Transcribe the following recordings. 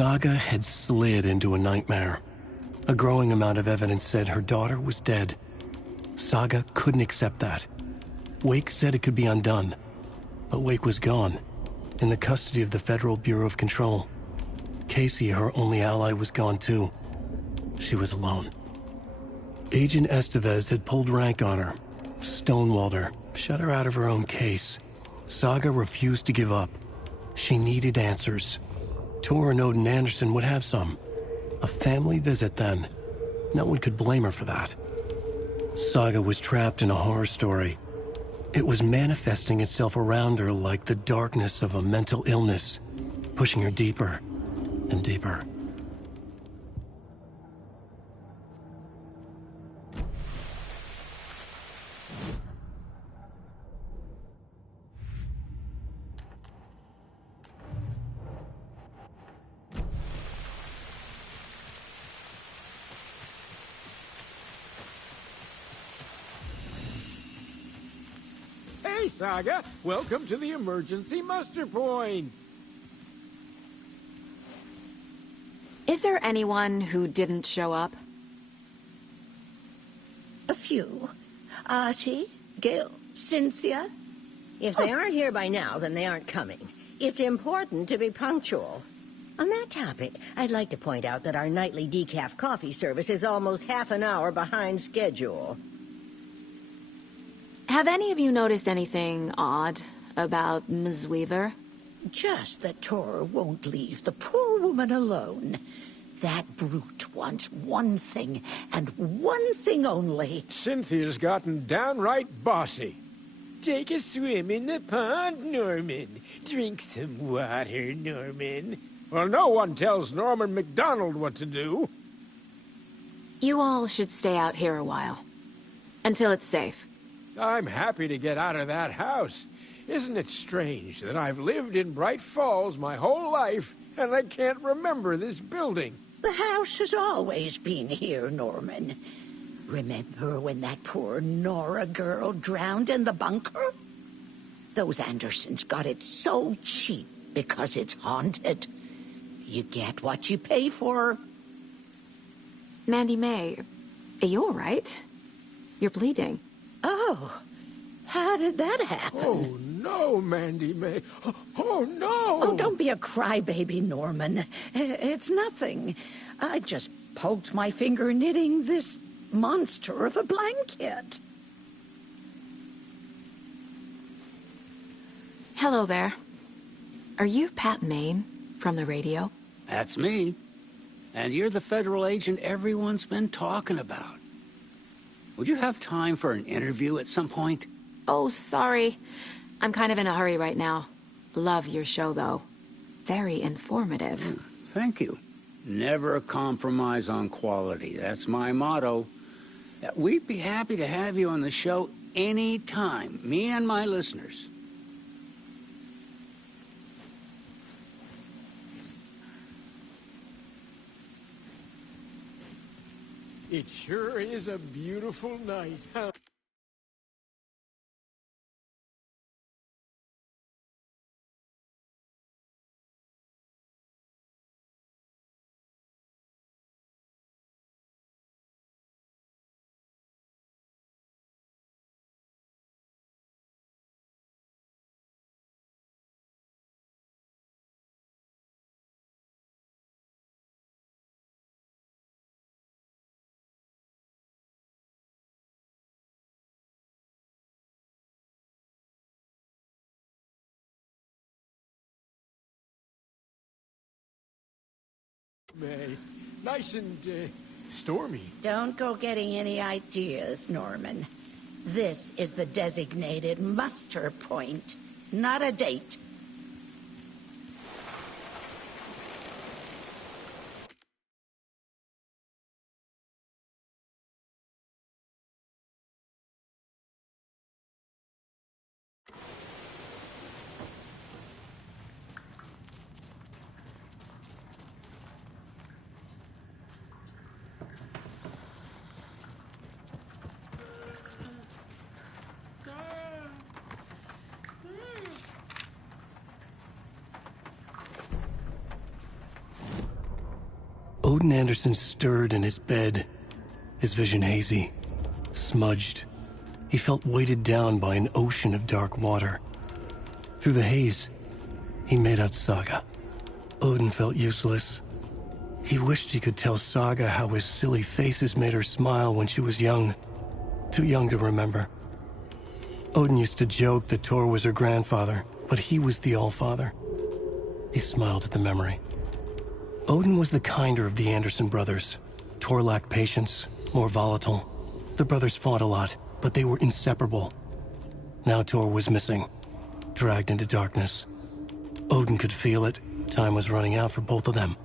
Saga had slid into a nightmare. A growing amount of evidence said her daughter was dead. Saga couldn't accept that. Wake said it could be undone, but Wake was gone, in the custody of the Federal Bureau of Control. Casey, her only ally, was gone too. She was alone. Agent Estevez had pulled rank on her, stonewalled her, shut her out of her own case. Saga refused to give up. She needed answers. Tor and Odin Anderson would have some. A family visit then. No one could blame her for that. Saga was trapped in a horror story. It was manifesting itself around her like the darkness of a mental illness, pushing her deeper and deeper. Hey, Saga! Welcome to the emergency muster point! Is there anyone who didn't show up? A few. Artie, Gil, Cynthia. If they aren't here by now, then they aren't coming. It's important to be punctual. On that topic, I'd like to point out that our nightly decaf coffee service is almost half an hour behind schedule. Have any of you noticed anything odd about Ms. Weaver? Just that Tor won't leave the poor woman alone. That brute wants one thing, and one thing only. Cynthia's gotten downright bossy. Take a swim in the pond, Norman. Drink some water, Norman. Well, no one tells Norman McDonald what to do. You all should stay out here a while. Until it's safe. I'm happy to get out of that house. Isn't it strange that I've lived in Bright Falls my whole life, and I can't remember this building? The house has always been here, Norman. Remember when that poor Nora girl drowned in the bunker? Those Andersons got it so cheap because it's haunted. You get what you pay for. Mandy May, are you all right? You're bleeding. Oh, how did that happen? Oh, no, Mandy May. Oh, no! Oh, don't be a crybaby, Norman. It's nothing. I just poked my finger knitting this monster of a blanket. Hello there. Are you Pat Maine from the radio? That's me. And you're the federal agent everyone's been talking about. Would you have time for an interview at some point? Oh, sorry. I'm kind of in a hurry right now. Love your show, though. Very informative. Thank you. Never compromise on quality. That's my motto. We'd be happy to have you on the show any time, me and my listeners. It sure is a beautiful night, huh? May. Nice and, stormy. Don't go getting any ideas, Norman. This is the designated muster point, not a date. Odin Anderson stirred in his bed, his vision hazy, smudged. He felt weighted down by an ocean of dark water. Through the haze, he made out Saga. Odin felt useless. He wished he could tell Saga how his silly faces made her smile when she was young. Too young to remember. Odin used to joke that Tor was her grandfather, but he was the Allfather. He smiled at the memory. Odin was the kinder of the Anderson brothers. Tor lacked patience, more volatile. The brothers fought a lot, but they were inseparable. Now Tor was missing, dragged into darkness. Odin could feel it. Time was running out for both of them.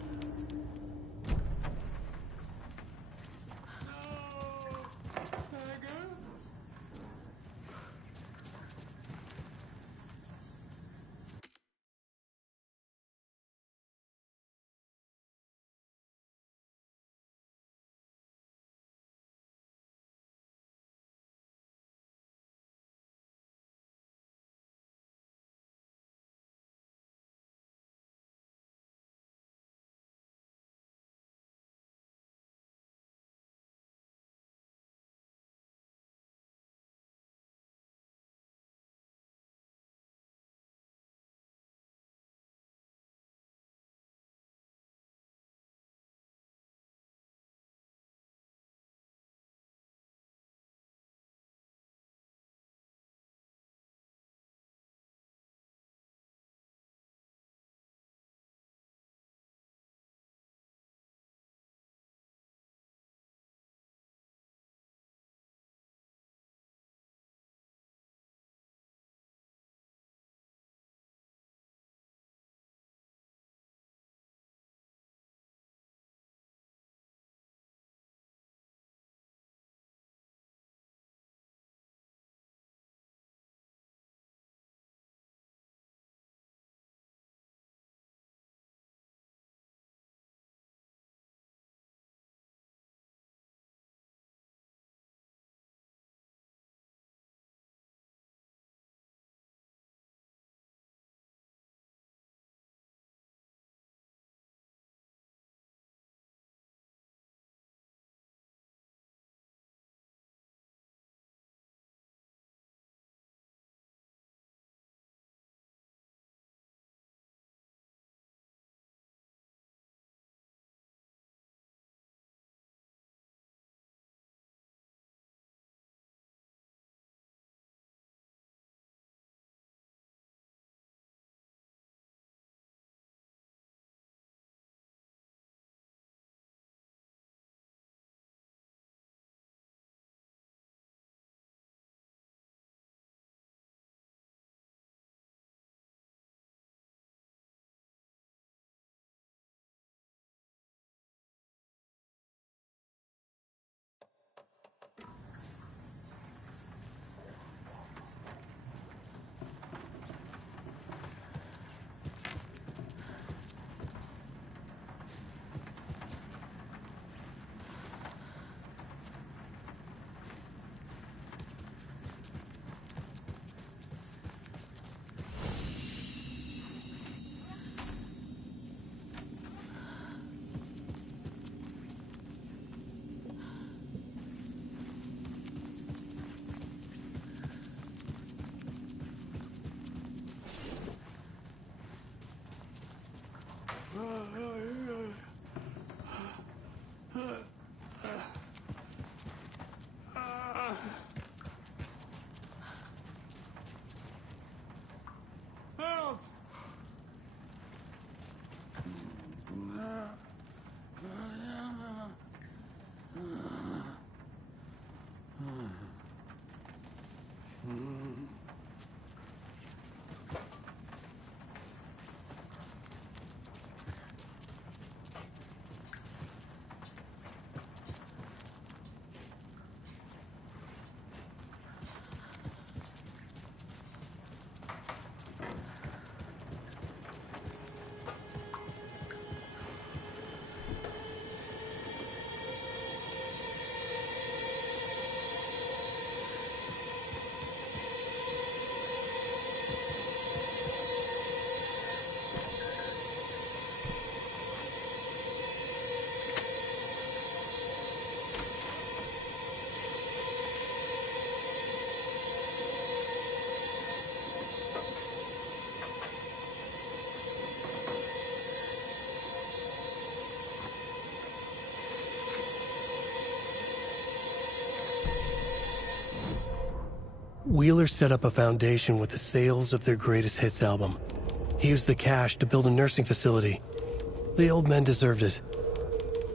Wheeler set up a foundation with the sales of their greatest hits album. He used the cash to build a nursing facility. The old men deserved it.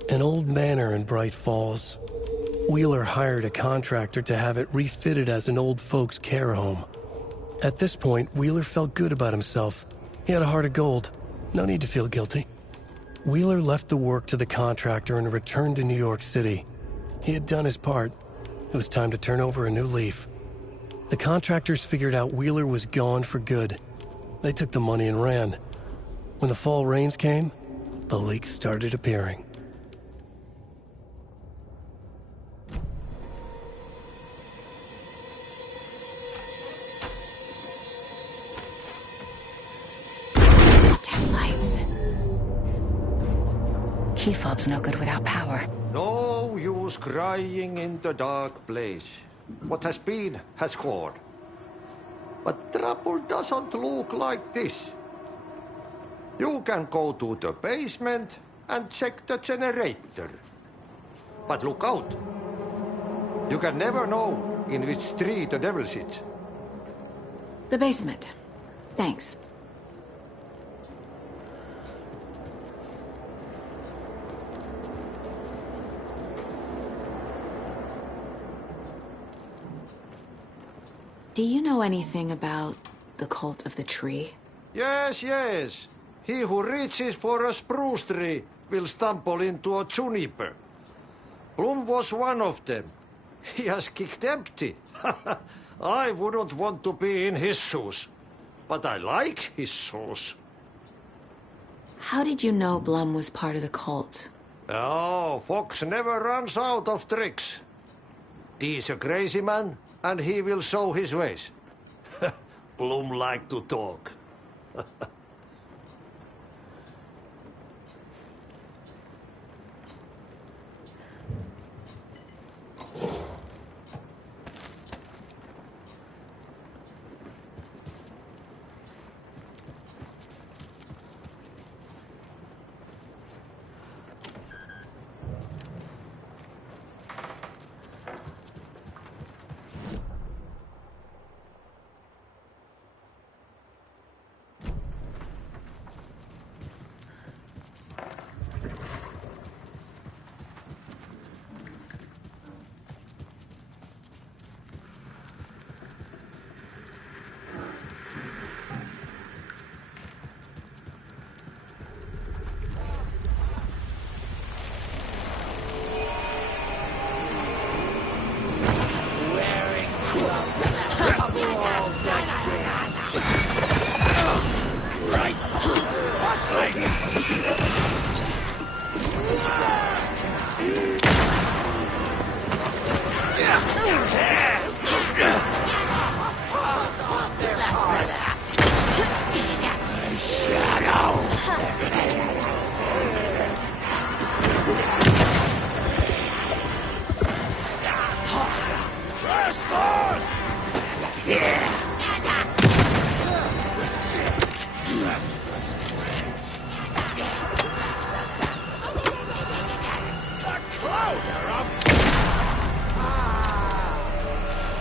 An old manor in Bright Falls. Wheeler hired a contractor to have it refitted as an old folks' care home. At this point, Wheeler felt good about himself. He had a heart of gold. No need to feel guilty. Wheeler left the work to the contractor and returned to New York City. He had done his part. It was time to turn over a new leaf. The contractors figured out Wheeler was gone for good. They took the money and ran. When the fall rains came, the leaks started appearing. Damn lights. Key fob's no good without power. No use crying in the dark place. What has been has gone. But trouble doesn't look like this. You can go to the basement and check the generator. But look out. You can never know in which tree the devil sits. The basement. Thanks. Do you know anything about the Cult of the Tree? Yes, yes. He who reaches for a spruce tree will stumble into a juniper. Blum was one of them. He has kicked empty. I wouldn't want to be in his shoes. But I like his shoes. How did you know Blum was part of the cult? Oh, Fox never runs out of tricks. He's a crazy man, and he will show his ways. Blum like to talk.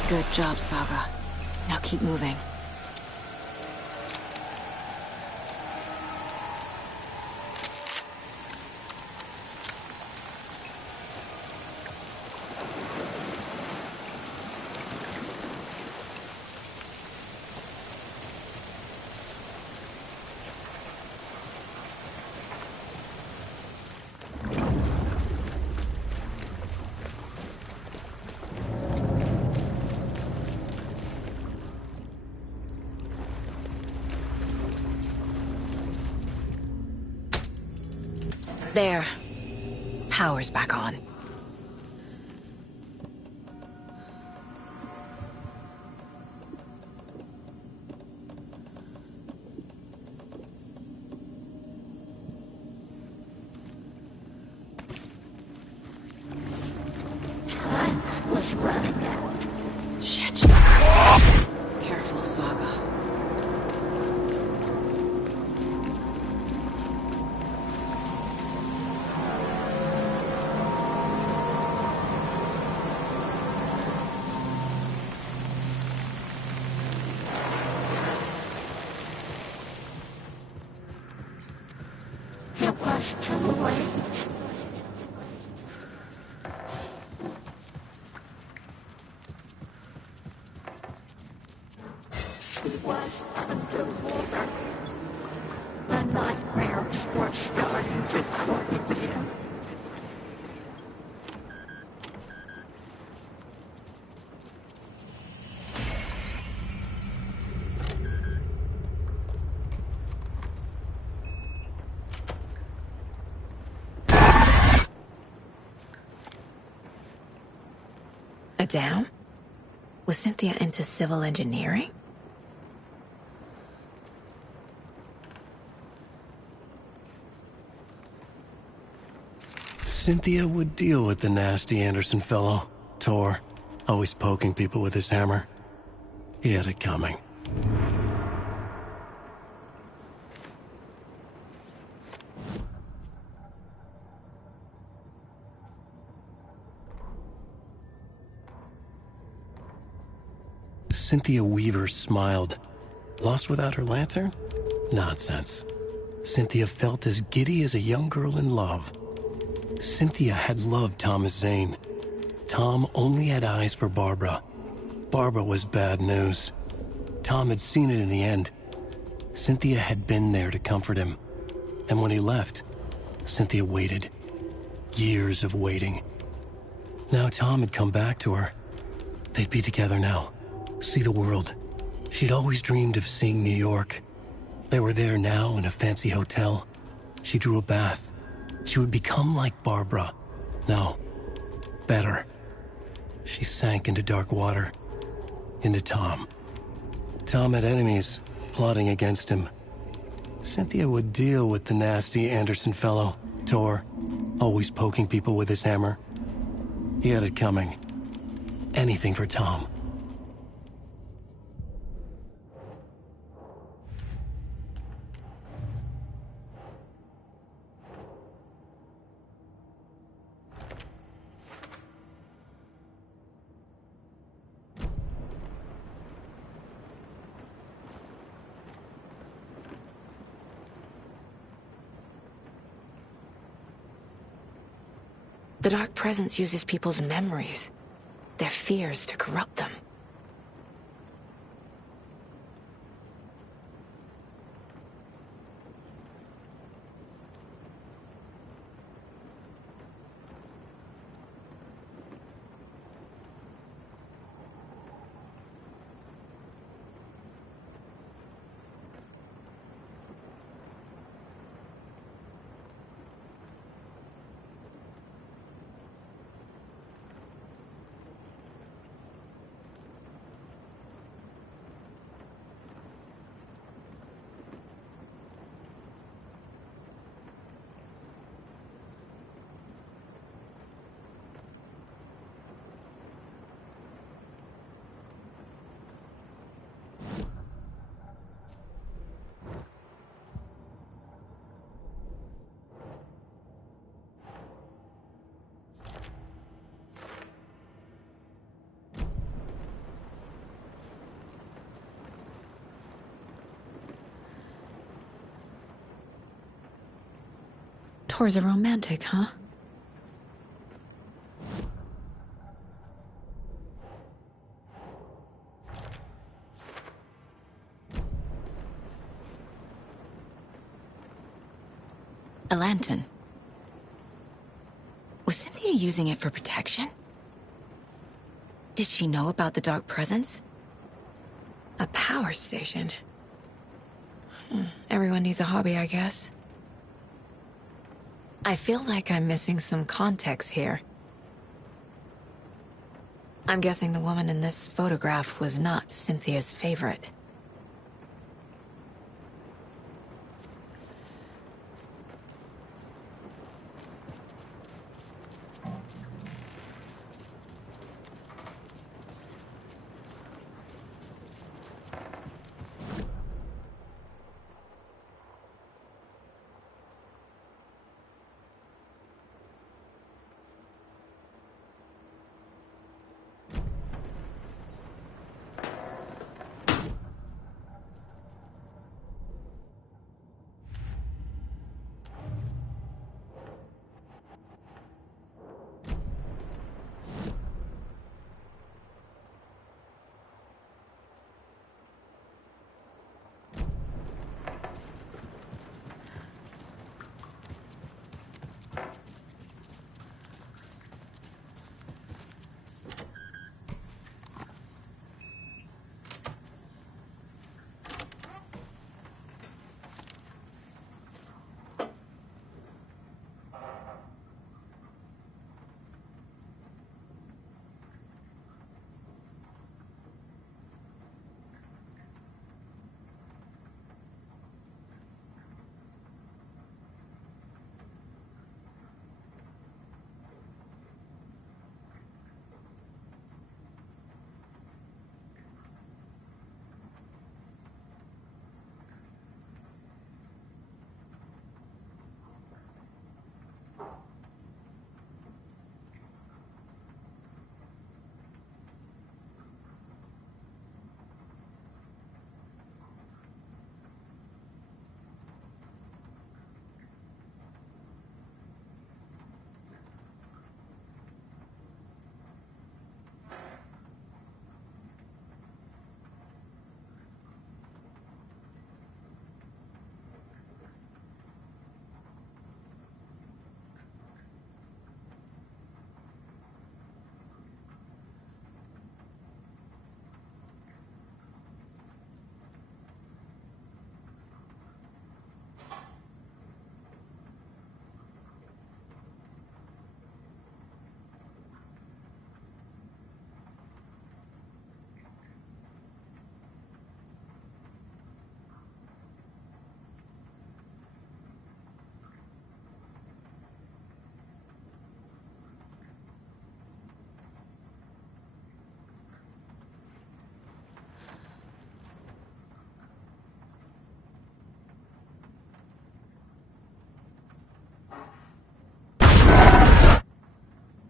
Good job, Saga. Now keep moving. There. Power's back on. Shit. Careful, Saga. was underwater. The nightmares were starting to creep in. A dam? Was Cynthia into civil engineering? Cynthia would deal with the nasty Anderson fellow, Tor, always poking people with his hammer. He had it coming. Cynthia Weaver smiled. Lost without her lantern? Nonsense. Cynthia felt as giddy as a young girl in love. Cynthia had loved Thomas Zane. Tom only had eyes for Barbara. Barbara was bad news. Tom had seen it in the end. Cynthia had been there to comfort him. And when he left, Cynthia waited. Years of waiting. Now Tom had come back to her. They'd be together now. See the world. She'd always dreamed of seeing New York. They were there now in a fancy hotel. She drew a bath. She would become like Barbara. No, better. She sank into dark water. Into Tom. Tom had enemies plotting against him. Cynthia would deal with the nasty Anderson fellow, Tor, always poking people with his hammer. He had it coming. Anything for Tom. The Dark Presence uses people's memories, their fears to corrupt them. Tor's a romantic, huh? A lantern. Was Cynthia using it for protection? Did she know about the Dark Presence? A power station. Everyone needs a hobby, I guess. I feel like I'm missing some context here. I'm guessing the woman in this photograph was not Cynthia's favorite.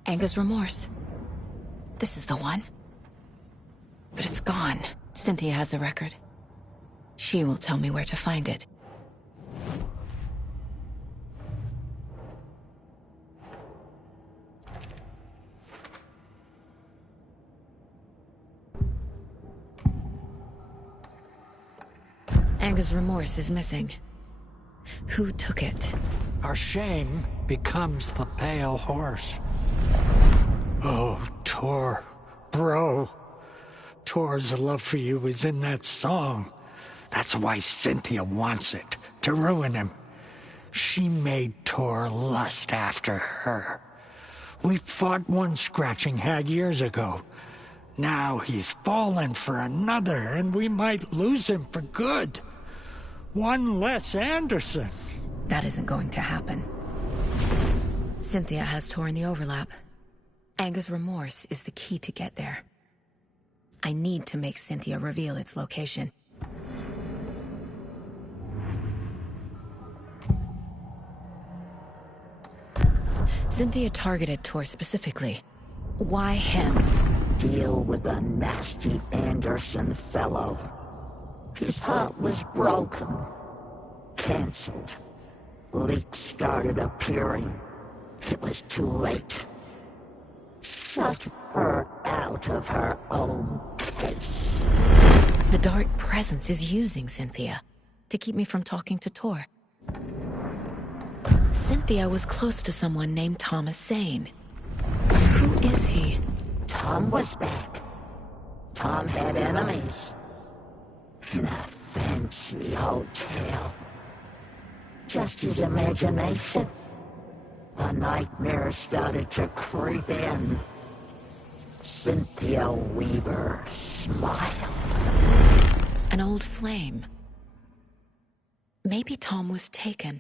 Anger's remorse. This is the one. But it's gone. Cynthia has the record. She will tell me where to find it. Anger's remorse is missing. Who took it? Our shame becomes the pale horse. Oh, Tor. Bro. Tor's love for you is in that song. That's why Cynthia wants it, to ruin him. She made Tor lust after her. We fought one scratching hag years ago. Now he's fallen for another, and we might lose him for good. One less Anderson. That isn't going to happen. Cynthia has Tor in the overlap. Anger's remorse is the key to get there. I need to make Cynthia reveal its location. Cynthia targeted Tor specifically. Why him? Deal with the nasty Anderson fellow. His heart was broken. Cancelled. Leaks started appearing. It was too late. Shut her out of her own case. The Dark Presence is using Cynthia to keep me from talking to Tor. Cynthia was close to someone named Thomas Zane. Who is he? Tom was back. Tom had enemies. In a fancy hotel. Just his imagination. A nightmare started to creep in. Cynthia Weaver smiled. An old flame. Maybe Tom was taken.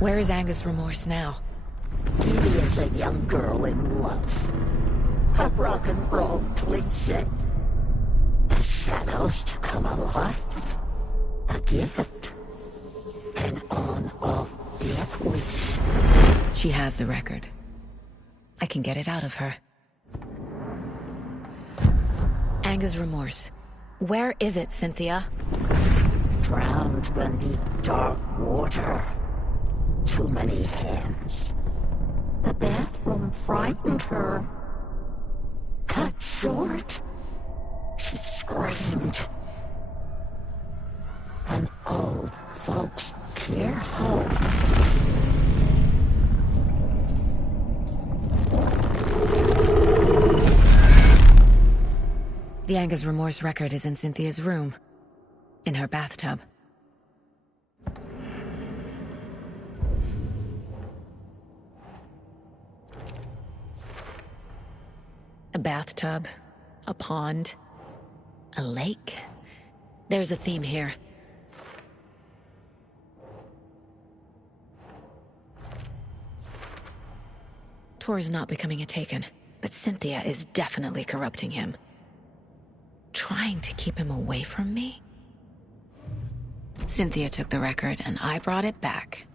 Where is Anger's remorse now? He is a young girl in love. A rock and roll cliche. The shadows to come alive. A gift. An on-off death wish. She has the record. I can get it out of her. Anger's remorse. Where is it, Cynthia? Drowned beneath dark water. Too many hands. The bathroom frightened her. Cut short. She screamed. An old folks' care home. The Anger's remorse record is in Cynthia's room. In her bathtub. A bathtub, a pond, a lake. There's a theme here. Tor is not becoming a Taken, but Cynthia is definitely corrupting him. Trying to keep him away from me? Cynthia took the record and I brought it back.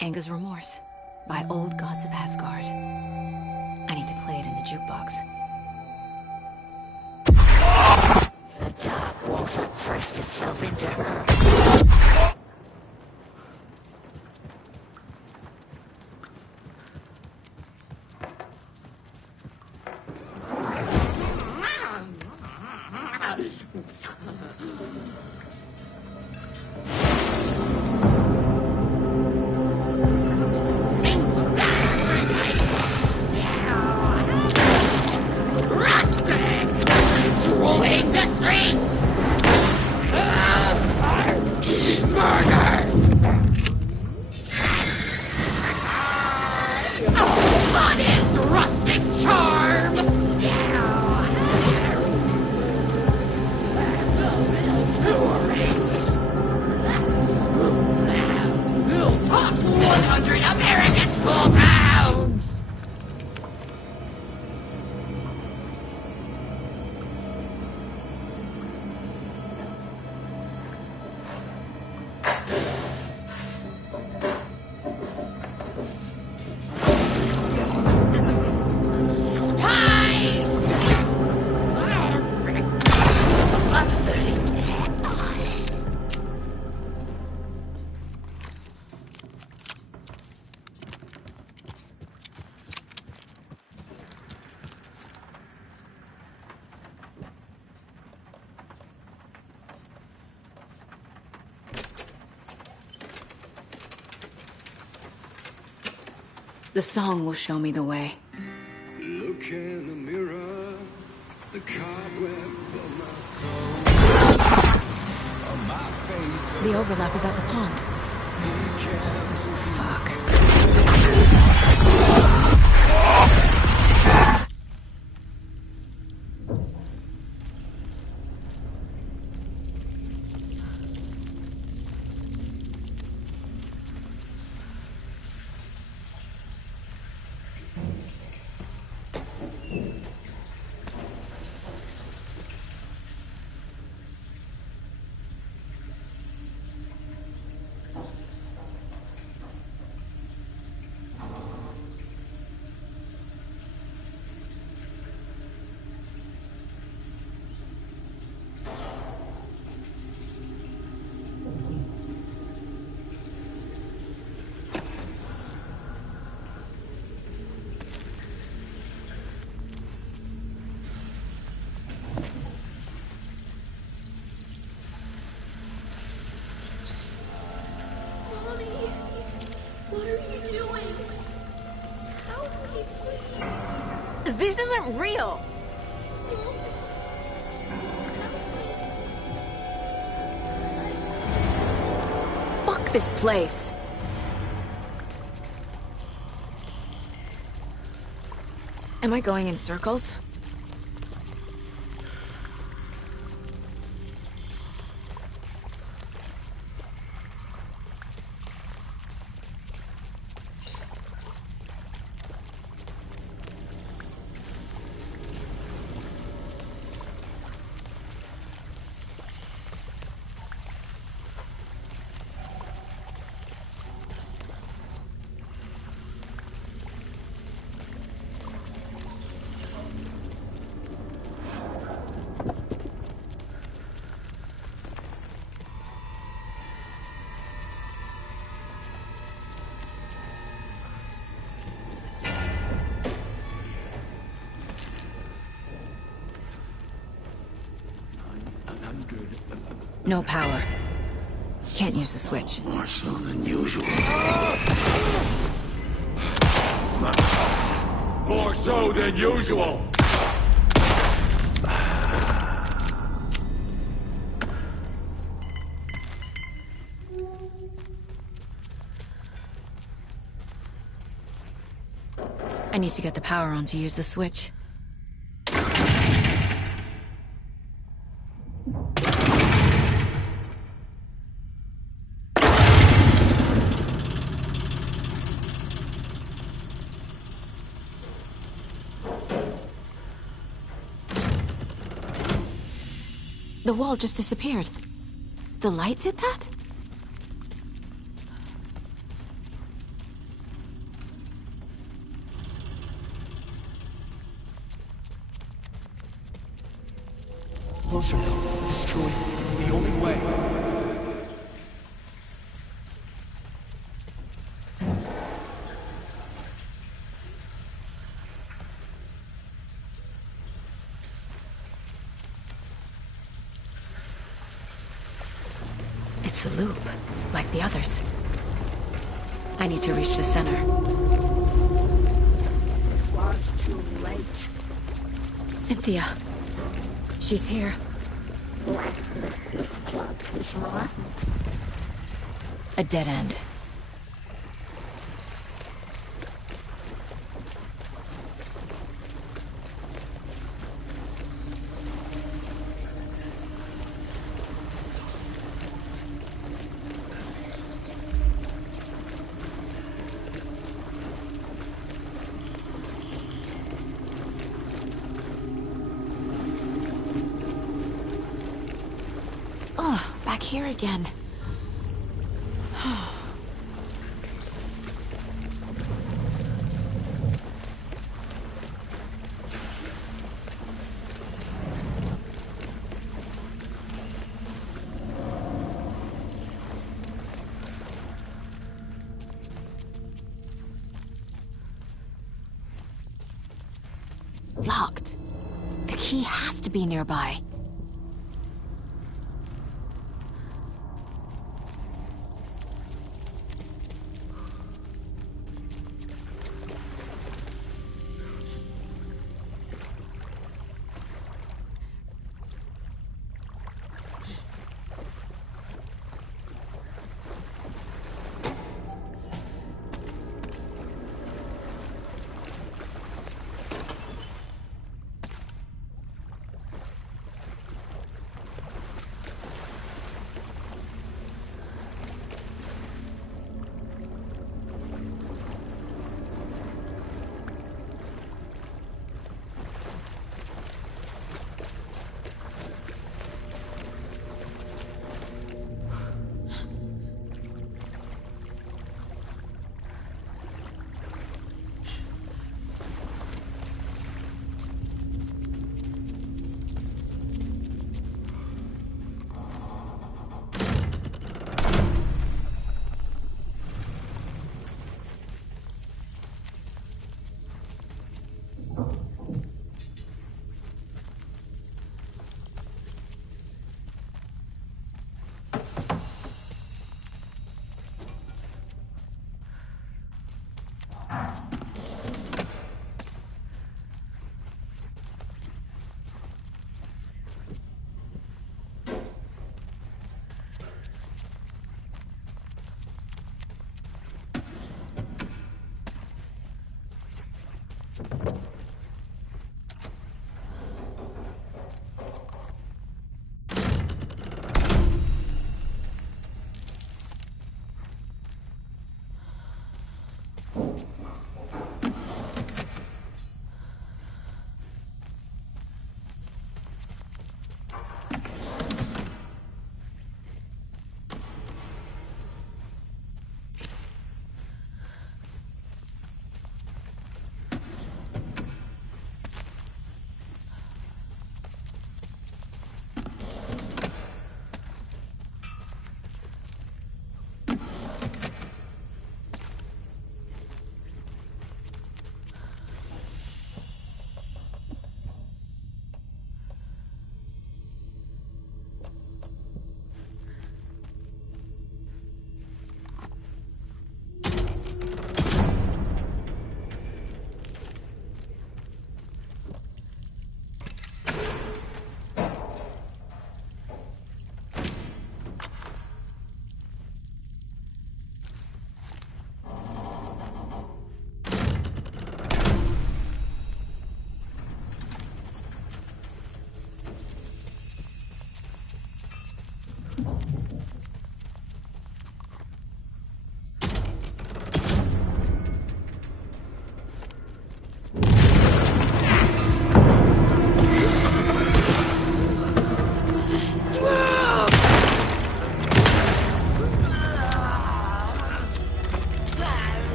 Anger's Remorse by Old Gods of Asgard. I need to play it in the jukebox. The dark water pressed itself into her. Murder! honest rustic charm! Top 100 American small towns! The song will show me the way. Look in the mirror, the cobwebs of my soul. The overlap is at the pond. Fuck. This isn't real! Fuck this place! Am I going in circles? No power. Can't use the switch. More so than usual. More so than usual! I need to get the power on to use the switch. The wall just disappeared. The light did that? Closer. Destroy the only way. It's a loop, like the others. I need to reach the center. It was too late. Cynthia. She's here. A dead end. here again. Locked. The key has to be nearby.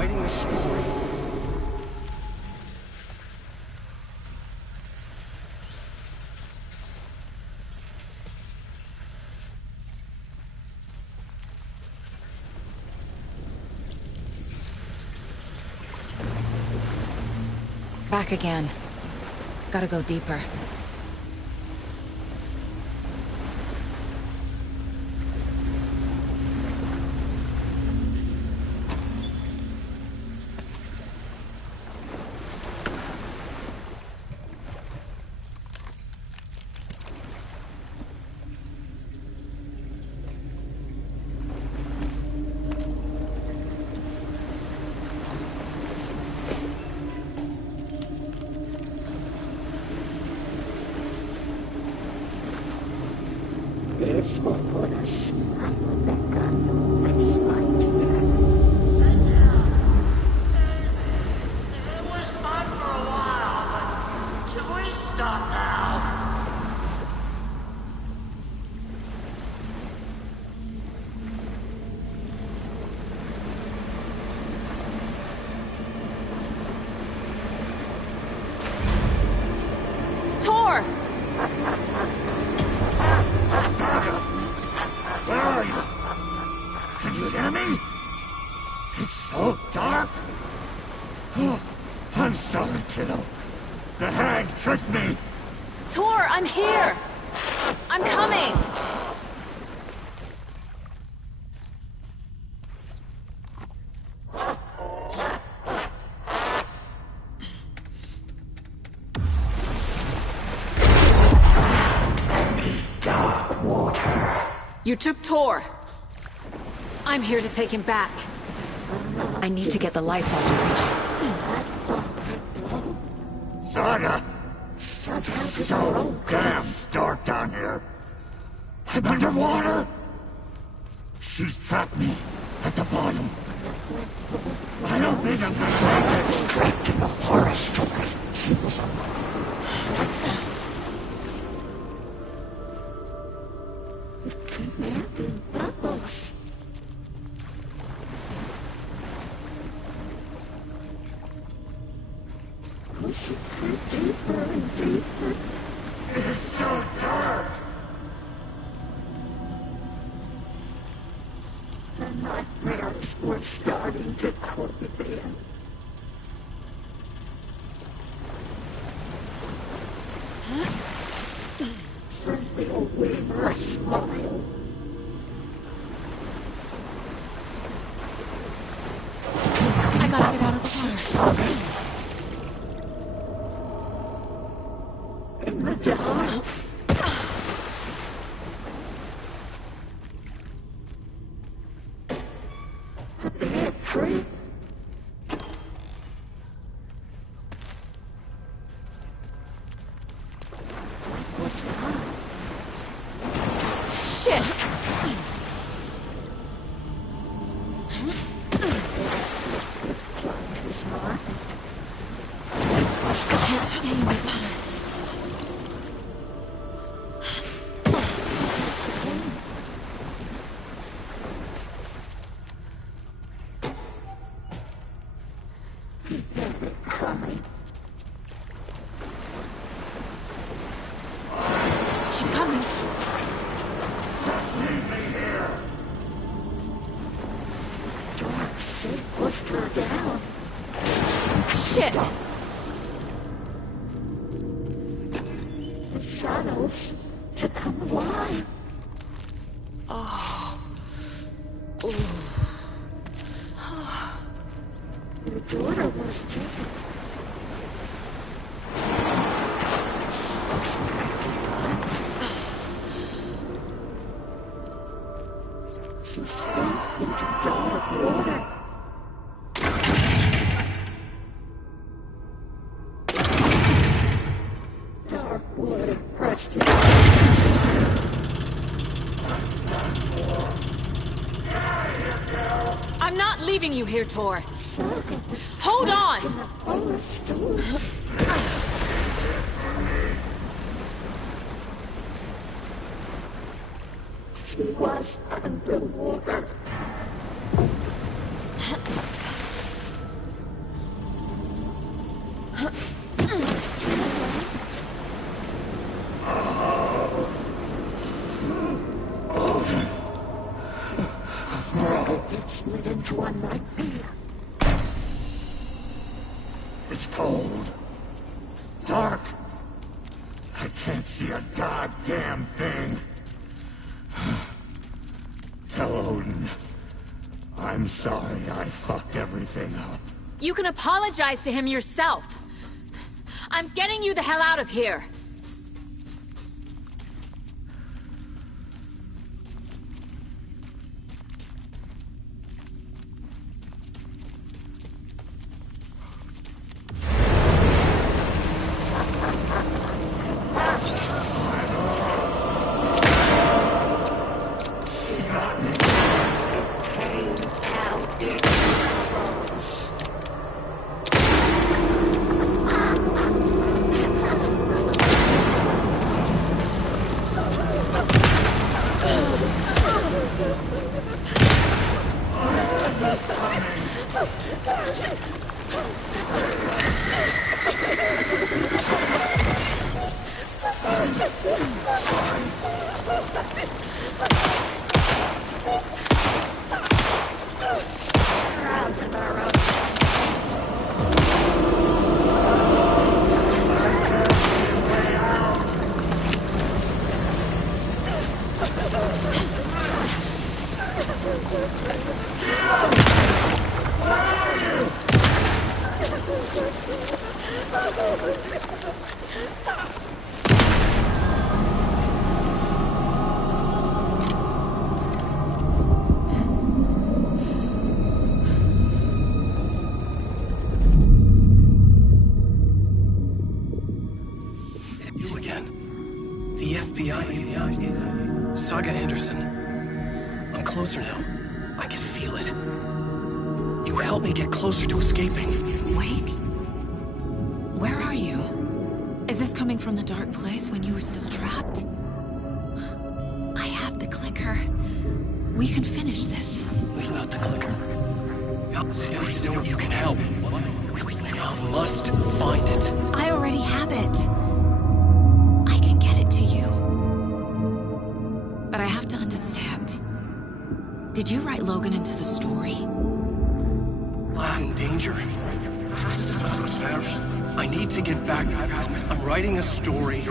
writing a story. Back again. Gotta go deeper. You took Tor. I'm here to take him back. I need to get the lights on to reach him. Saga! It's so damn dark down here. I'm underwater. She's trapped me at the bottom. I don't think I'm gonna make it. Straight to the forest. She was alive. Commanding bubbles. Push it deeper and deeper. It's so dark. The nightmares were starting to creep in. Cynthia Weaver smiled. I gotta get out of the water. In the dark. A bad tree. I'm not leaving you here, Tor. Hold on! She was underwater. It's slid into a nightmare. It's cold. Dark. I can't see a goddamn thing. Tell Odin. I'm sorry I fucked everything up. You can apologize to him yourself. I'm getting you the hell out of here. You again. The FBI. Saga Anderson. I'm closer now. I can feel it. You helped me get closer to escaping. Wake? Where are you? Is this coming from the dark place when you were still trapped? I have the clicker. We can finish this. We got the clicker. You can help. I must find it. I already have it. I can get it to you. But I have to understand. Did you write Logan into the story? Lad's in danger. I need to get back. I'm writing a story.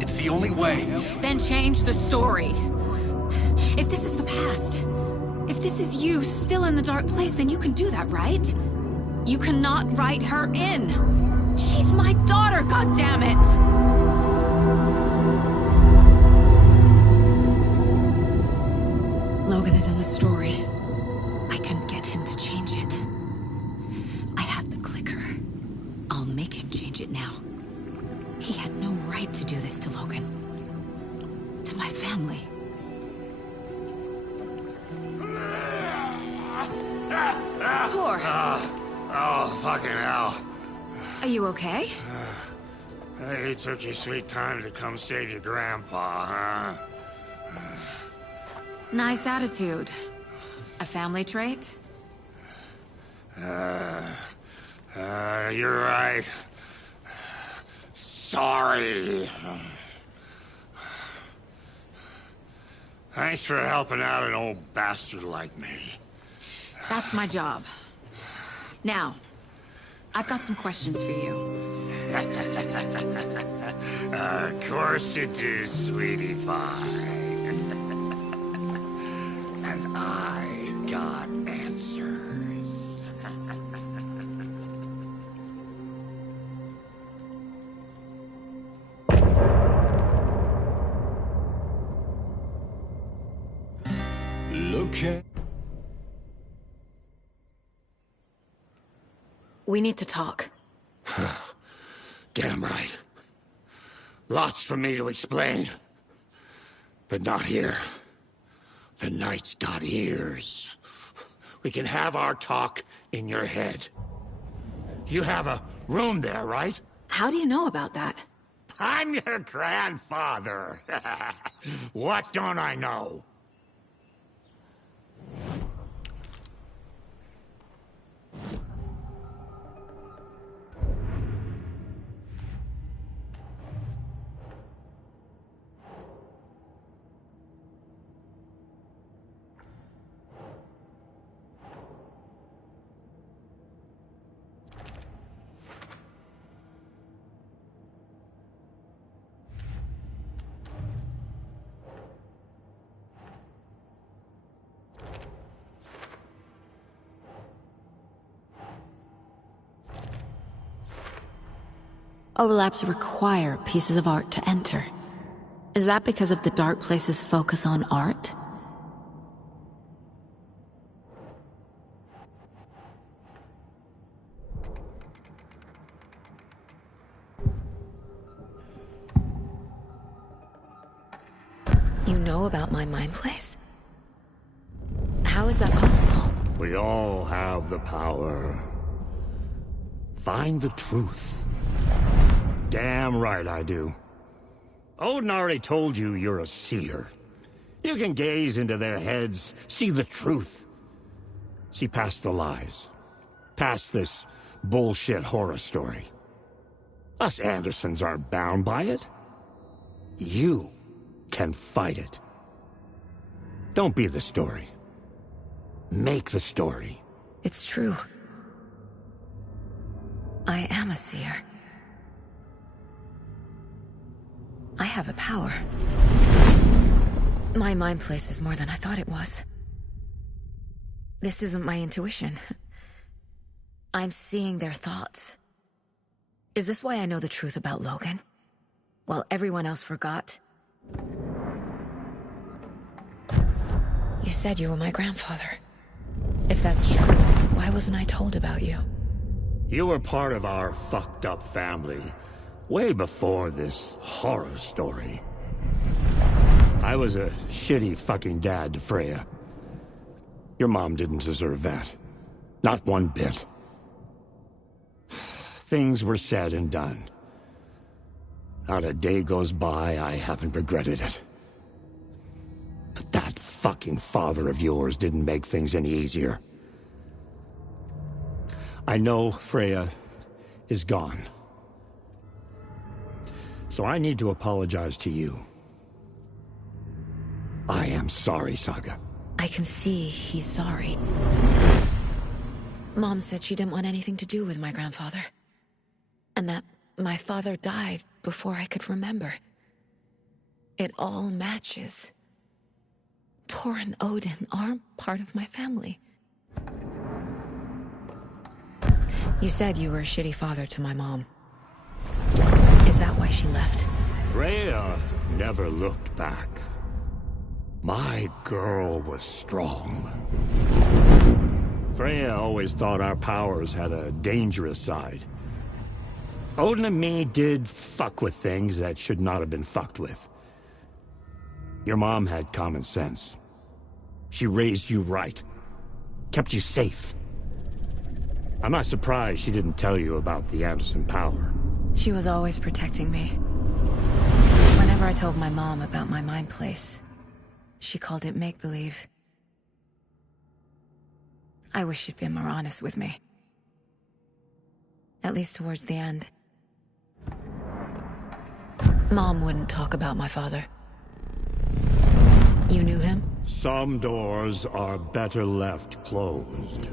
It's the only way. Then change the story. If this is the past, if this is you still in the dark place, then you can do that, right? You cannot write her in. She's my daughter, goddammit! Logan is in the story. I can get him to change it. I have the clicker. I'll make him change it now. He had no right to do this to Logan. To my family. Tor! Oh, fucking hell. Are you okay? You took your sweet time to come save your grandpa, huh? Nice attitude. A family trait? You're right. Sorry. Thanks for helping out an old bastard like me. That's my job. Now, I've got some questions for you. Of course you do, sweetie pie. And I got answers. Look at... We need to talk. Damn right. Lots for me to explain. But not here. The night's got ears. We can have our talk in your head. You have a room there, right? How do you know about that? I'm your grandfather. What don't I know? Overlaps require pieces of art to enter. Is that because of the Dark Place's focus on art? You know about my mind place? How is that possible? We all have the power. Find the truth. Damn right I do. Odin already told you you're a seer. You can gaze into their heads, see the truth. See past the lies. Past this bullshit horror story. Us Andersons aren't bound by it. You can fight it. Don't be the story. Make the story. It's true. I am a seer. I have a power. My mind place is more than I thought it was. This isn't my intuition. I'm seeing their thoughts. Is this why I know the truth about Logan? While everyone else forgot? You said you were my grandfather. If that's true, why wasn't I told about you? You were part of our fucked up family, way before this horror story. I was a shitty fucking dad to Freya. Your mom didn't deserve that. Not one bit. Things were said and done. Not a day goes by I haven't regretted it. But that fucking father of yours didn't make things any easier. I know Freya is gone. So I need to apologize to you. I am sorry, Saga. I can see he's sorry. Mom said she didn't want anything to do with my grandfather. And that my father died before I could remember. It all matches. Tor and Odin aren't part of my family. You said you were a shitty father to my mom. Is that why she left? Freya never looked back. My girl was strong. Freya always thought our powers had a dangerous side. Odin and me did fuck with things that should not have been fucked with. Your mom had common sense. She raised you right. Kept you safe. I'm not surprised she didn't tell you about the Anderson power. She was always protecting me. Whenever I told my mom about my mind place, she called it make-believe. I wish she'd been more honest with me. At least towards the end. Mom wouldn't talk about my father. You knew him? Some doors are better left closed.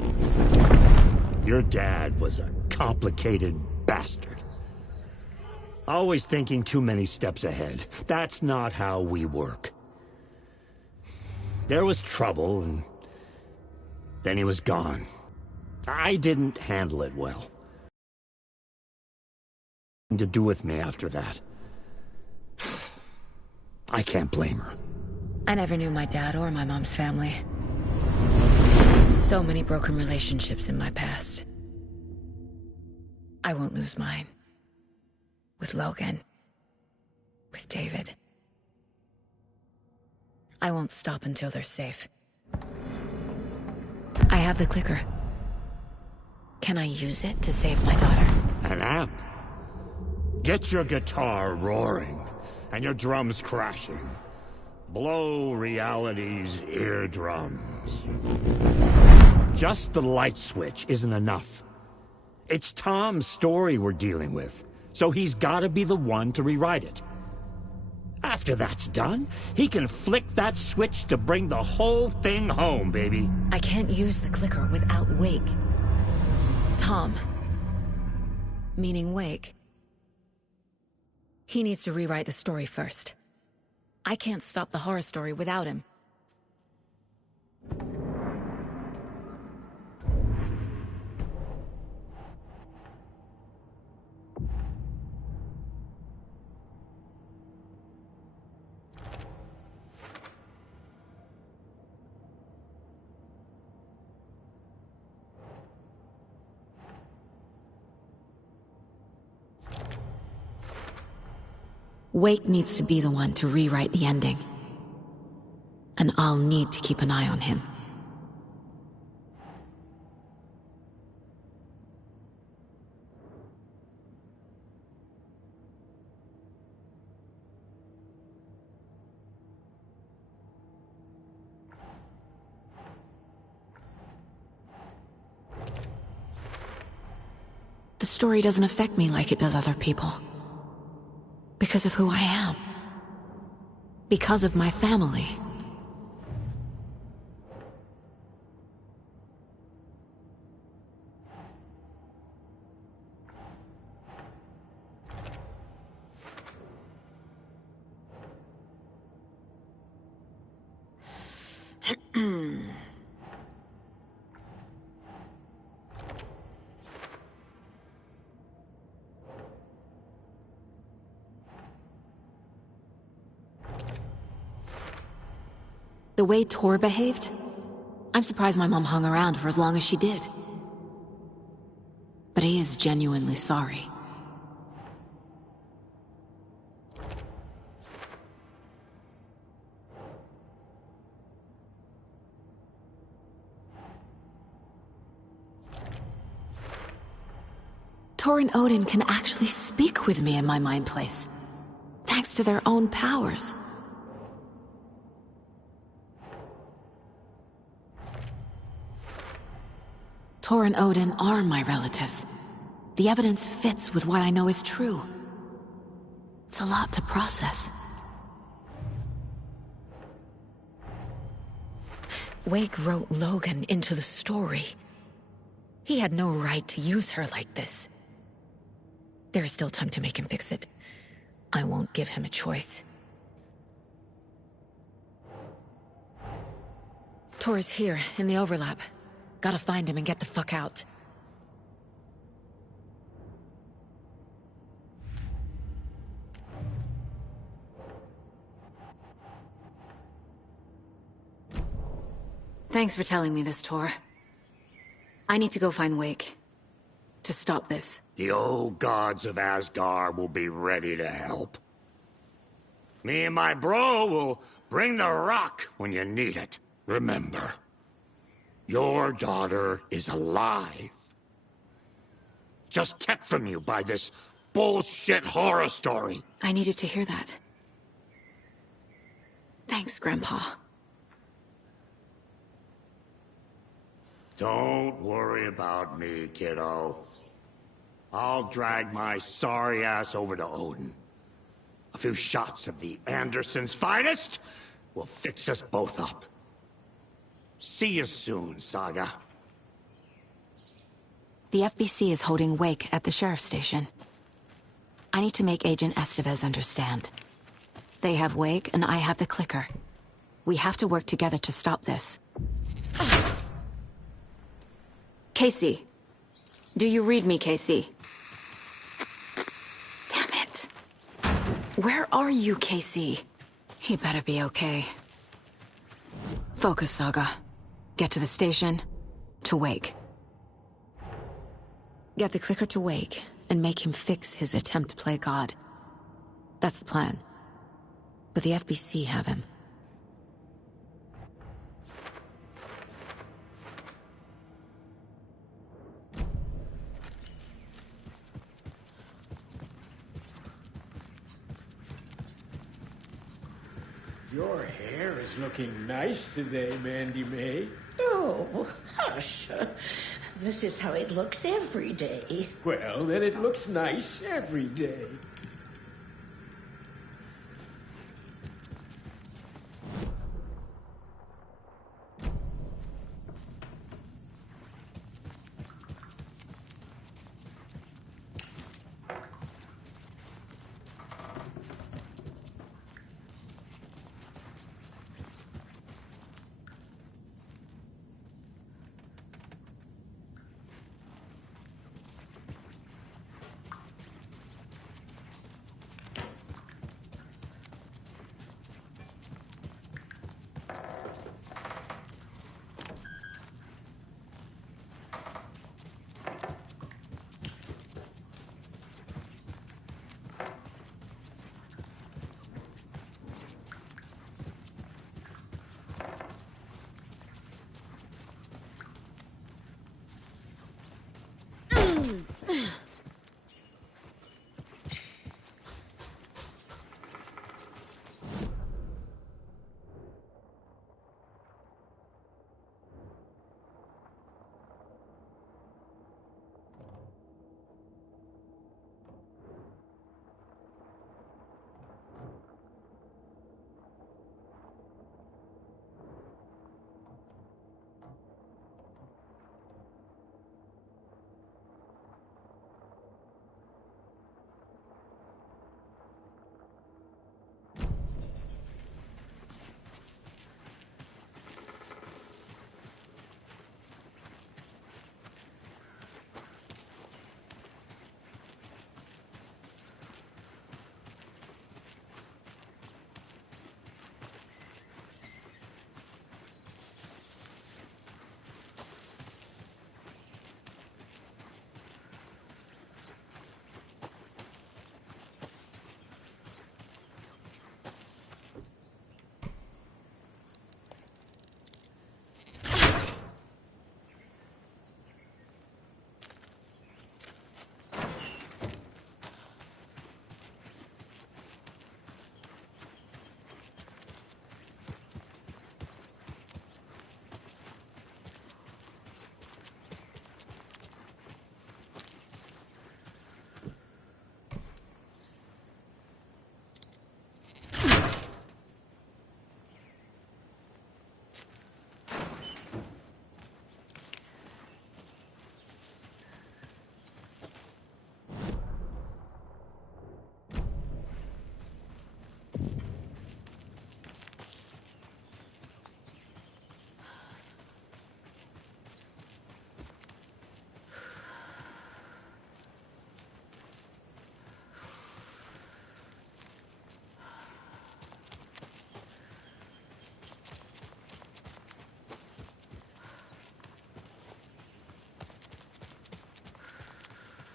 Your dad was a complicated bastard. Always thinking too many steps ahead. That's not how we work. There was trouble, and then he was gone. I didn't handle it well. To do with me after that. I can't blame her. I never knew my dad or my mom's family. So many broken relationships in my past. I won't lose mine. With Logan. With David. I won't stop until they're safe. I have the clicker. Can I use it to save my daughter? An amp? Get your guitar roaring, and your drums crashing. Blow reality's eardrums. Just the light switch isn't enough. It's Tom's story we're dealing with, so he's gotta be the one to rewrite it. After that's done, he can flick that switch to bring the whole thing home, baby. I can't use the clicker without Wake. Tom. Meaning Wake. He needs to rewrite the story first. I can't stop the horror story without him. Wake needs to be the one to rewrite the ending. And I'll need to keep an eye on him. The story doesn't affect me like it does other people. Because of who I am. Because of my family. The way Tor behaved? I'm surprised my mom hung around for as long as she did. But he is genuinely sorry. Tor and Odin can actually speak with me in my mind place, thanks to their own powers. Tor and Odin are my relatives. The evidence fits with what I know is true. It's a lot to process. Wake wrote Logan into the story. He had no right to use her like this. There is still time to make him fix it. I won't give him a choice. Tor is here, in the overlap. Gotta find him and get the fuck out. Thanks for telling me this, Tor. I need to go find Wake. To stop this. The old gods of Asgard will be ready to help. Me and my bro will bring the rock when you need it. Remember, your daughter is alive. Just kept from you by this bullshit horror story. I needed to hear that. Thanks, Grandpa. Don't worry about me, kiddo. I'll drag my sorry ass over to Odin. A few shots of the Andersons' finest will fix us both up. See you soon, Saga. The FBC is holding Wake at the sheriff's station. I need to make Agent Estevez understand. They have Wake and I have the clicker. We have to work together to stop this. Casey. Do you read me, Casey? Damn it. Where are you, Casey? He better be okay. Focus, Saga. Get to the station, to Wake. Get the clicker to Wake, and make him fix his attempt to play God. That's the plan. But the FBC have him. Your hair is looking nice today, Mandy May. Oh, hush. This is how it looks every day. Well, then it looks nice every day.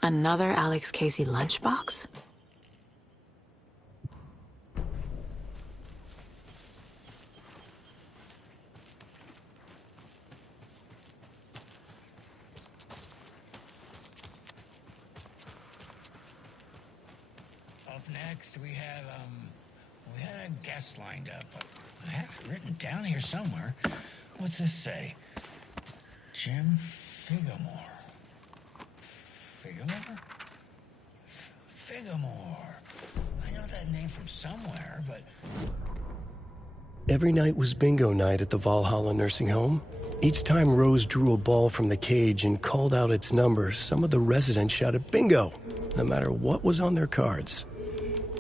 Another Alex Casey lunchbox? Up next, we had a guest lined up. I have it written down here somewhere. What's this say? Jim Figgamore. Figgamore? Figgamore. I know that name from somewhere, but... Every night was bingo night at the Valhalla nursing home. Each time Rose drew a ball from the cage and called out its number, some of the residents shouted bingo, no matter what was on their cards.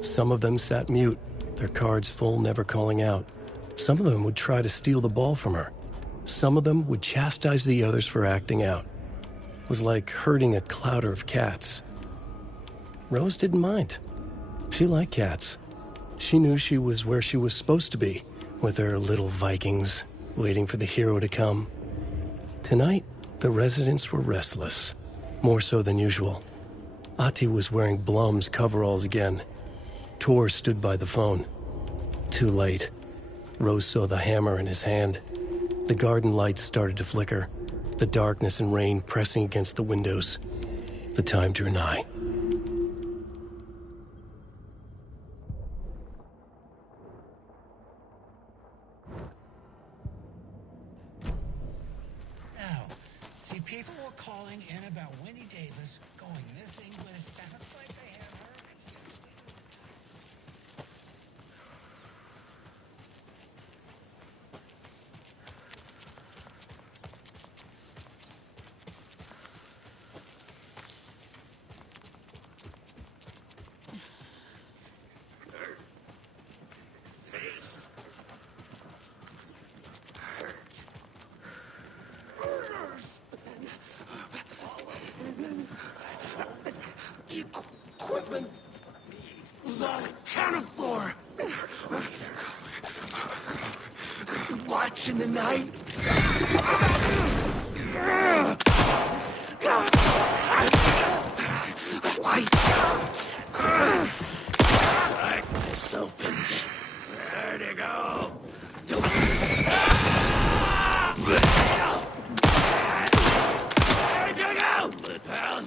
Some of them sat mute, their cards full, never calling out. Some of them would try to steal the ball from her. Some of them would chastise the others for acting out. It was like herding a clouder of cats. Rose didn't mind. She liked cats. She knew she was where she was supposed to be, with her little Vikings, waiting for the hero to come. Tonight, the residents were restless, more so than usual. Ahti was wearing Blum's coveralls again. Tor stood by the phone. Too late. Rose saw the hammer in his hand. The garden lights started to flicker, the darkness and rain pressing against the windows. The time drew nigh. Now, see, people were calling in about Winnie Davis going missing, but it sounds like they have her. Equipment was all accounted for. Watch in the night. Light. Darkness opened. Where'd it go? Where'd you go? Pal?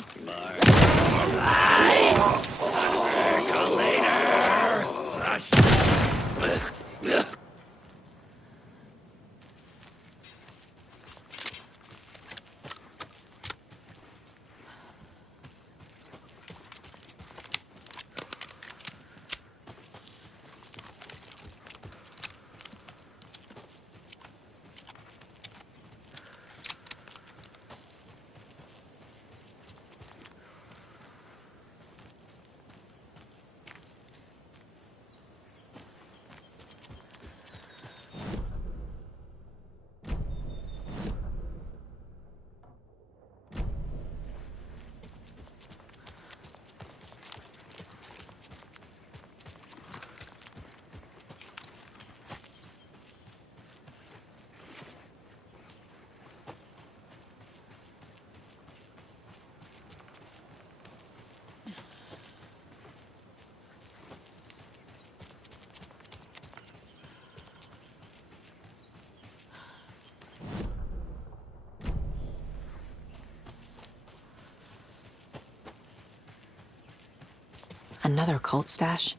Call later. Rush. Another cult stash?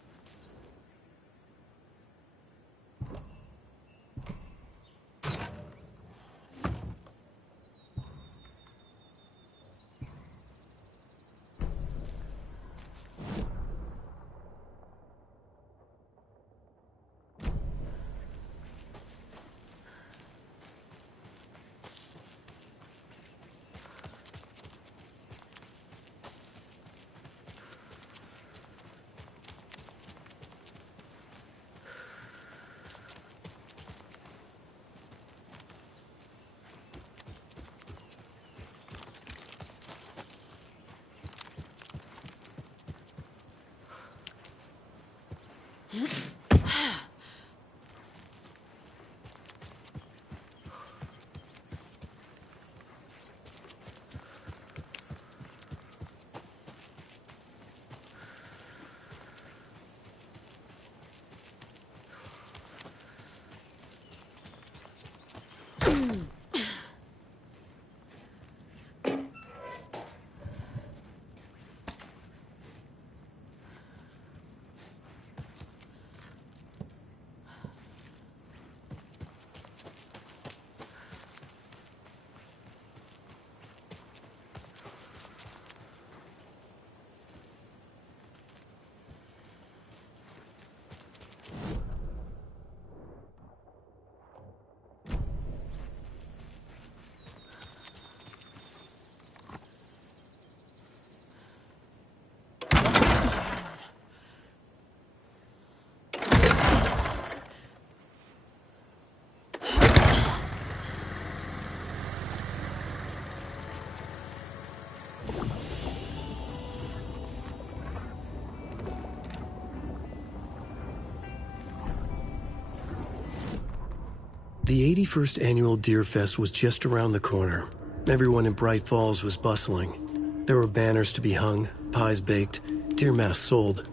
The 81st annual Deer Fest was just around the corner. Everyone in Bright Falls was bustling. There were banners to be hung, pies baked, deer masks sold.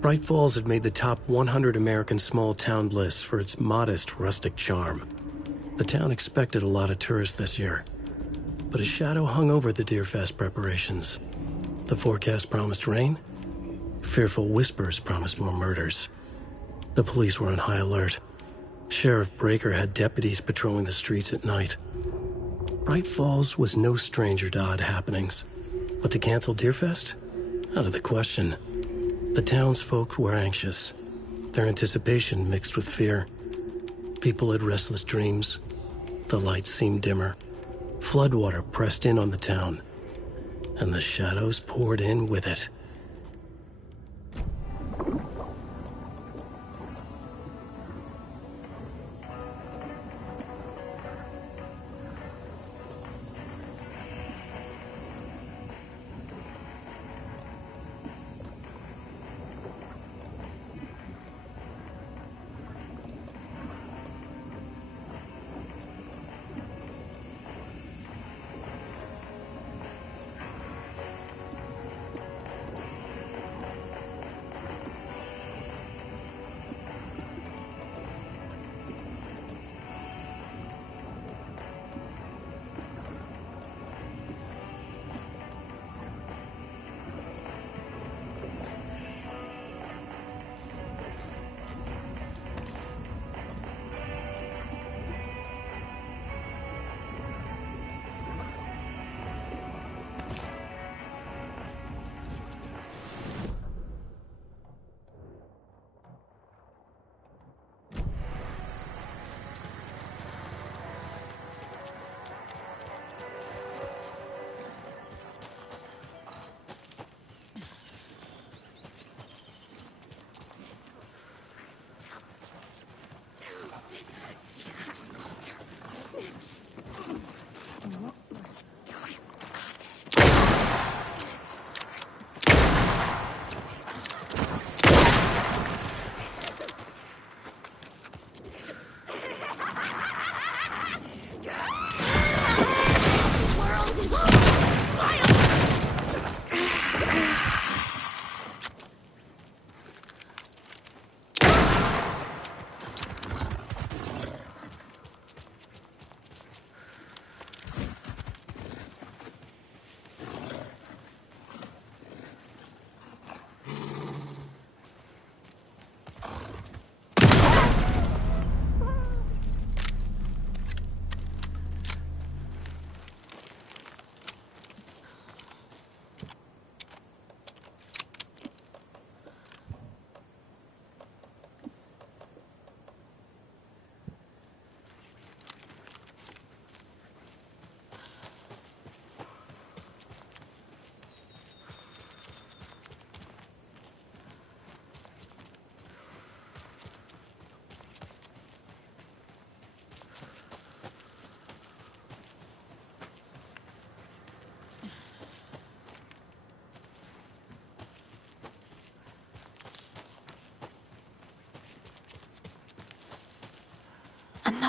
Bright Falls had made the top 100 American small town list for its modest rustic charm. The town expected a lot of tourists this year, but a shadow hung over the Deer Fest preparations. The forecast promised rain. Fearful whispers promised more murders. The police were on high alert. Sheriff Breaker had deputies patrolling the streets at night. Bright Falls was no stranger to odd happenings, but to cancel Deerfest? Out of the question. The townsfolk were anxious, their anticipation mixed with fear. People had restless dreams. The lights seemed dimmer. Floodwater pressed in on the town, and the shadows poured in with it.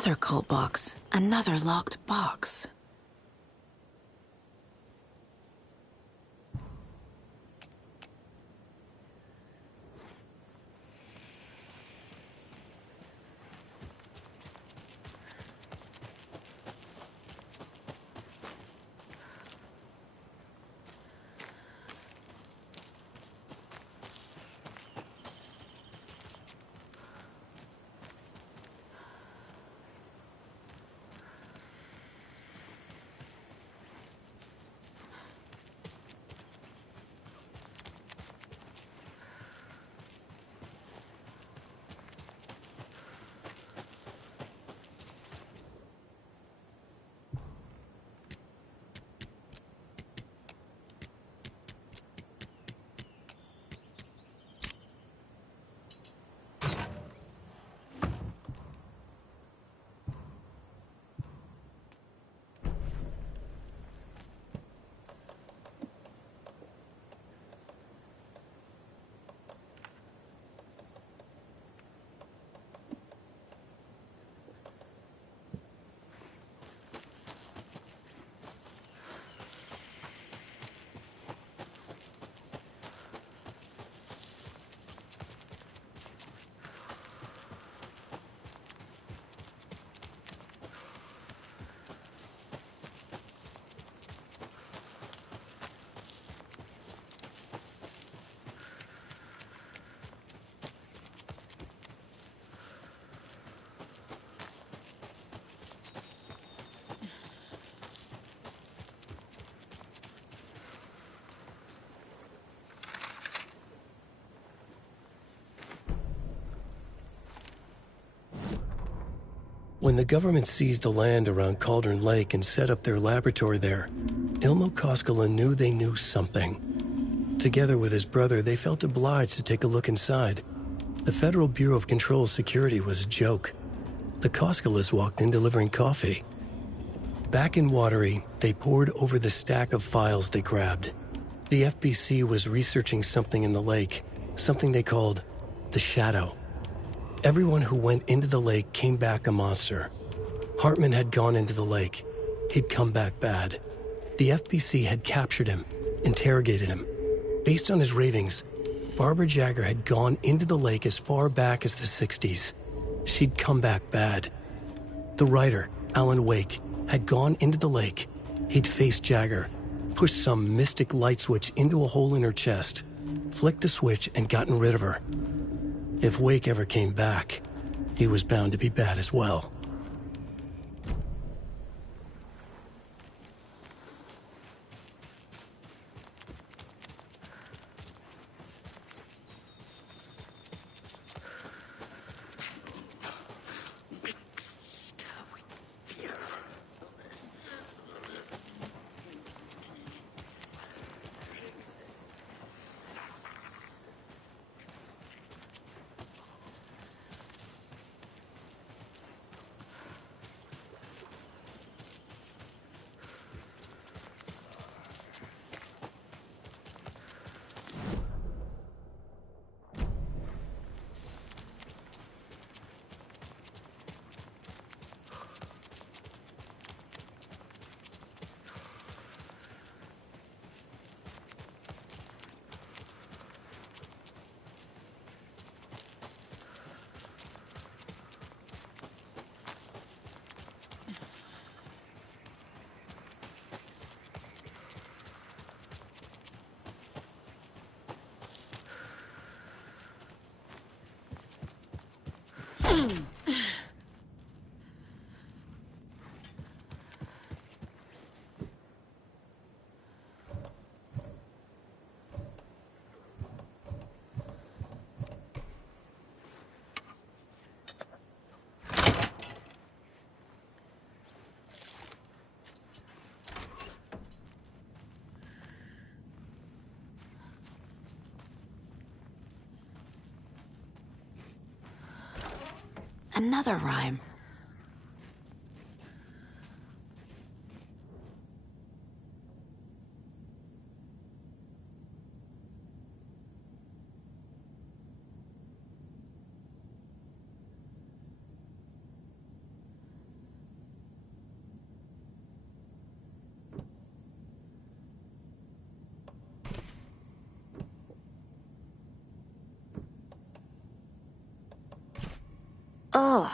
Another cult box. Another locked box. When the government seized the land around Cauldron Lake and set up their laboratory there, Ilmo Koskela knew they knew something. Together with his brother, they felt obliged to take a look inside. The Federal Bureau of Control Security was a joke. The Koskelas walked in delivering coffee. Back in Watery, they pored over the stack of files they grabbed. The FBC was researching something in the lake, something they called the Shadow. Everyone who went into the lake came back a monster. Hartman had gone into the lake. He'd come back bad. The FBC had captured him, interrogated him. Based on his ravings, Barbara Jagger had gone into the lake as far back as the 60s. She'd come back bad. The writer, Alan Wake, had gone into the lake. He'd faced Jagger, pushed some mystic light switch into a hole in her chest, flicked the switch and gotten rid of her. If Wake ever came back, he was bound to be bad as well. Another rhyme. Ugh.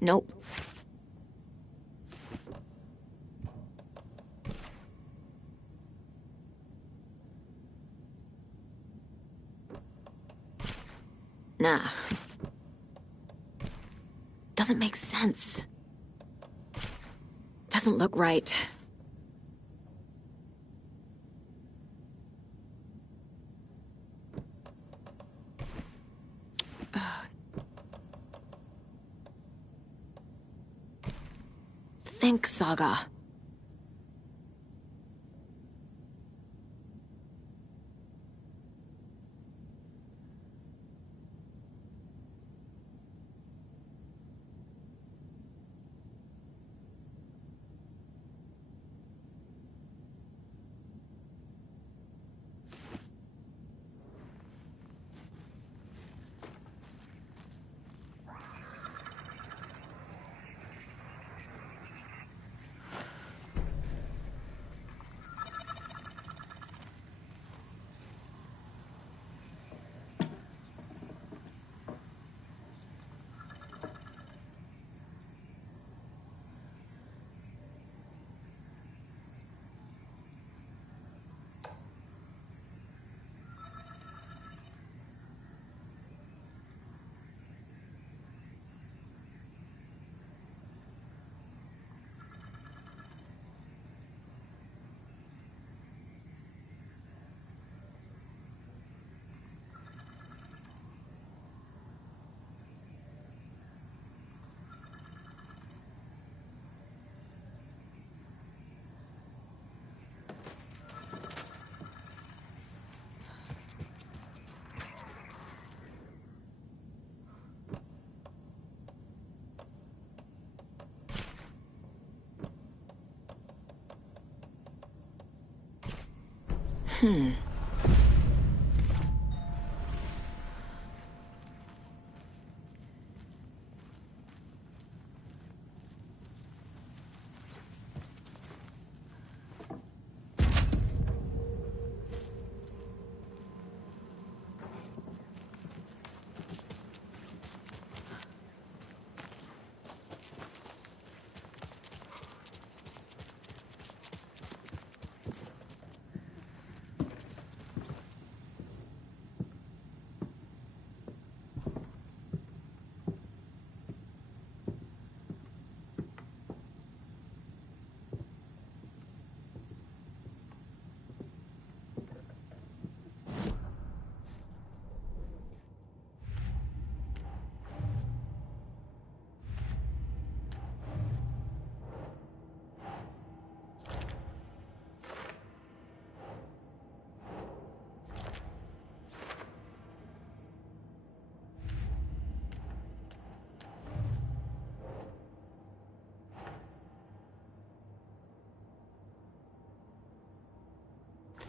Nope. Nah. Doesn't make sense. Doesn't look right. Think, Saga.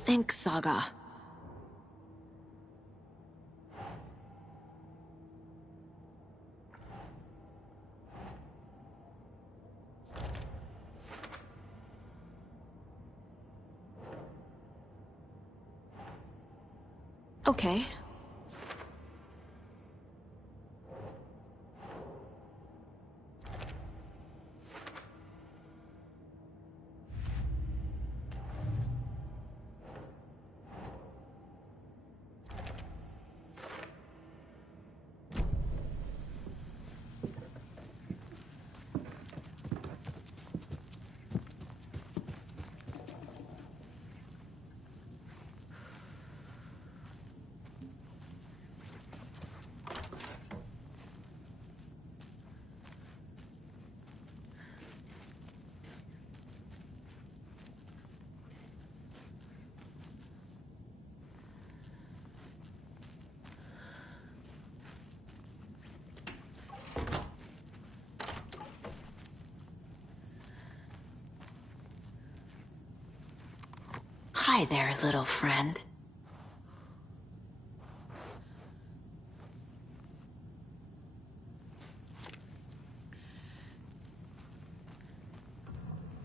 Think, Saga. Okay. Hi there, little friend.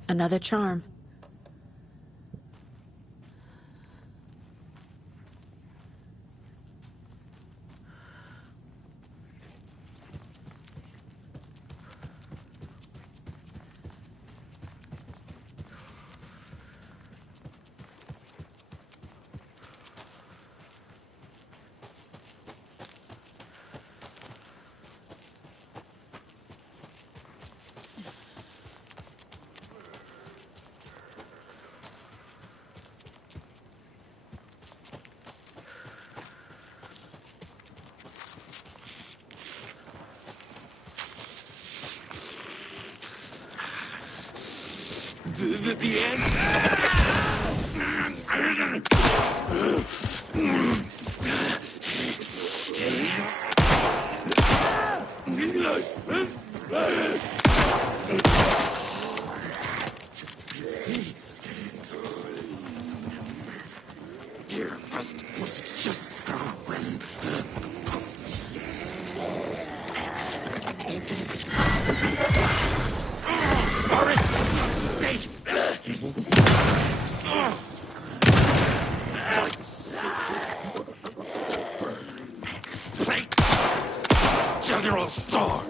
Another charm. The end? Dear first was just a whim. General Store.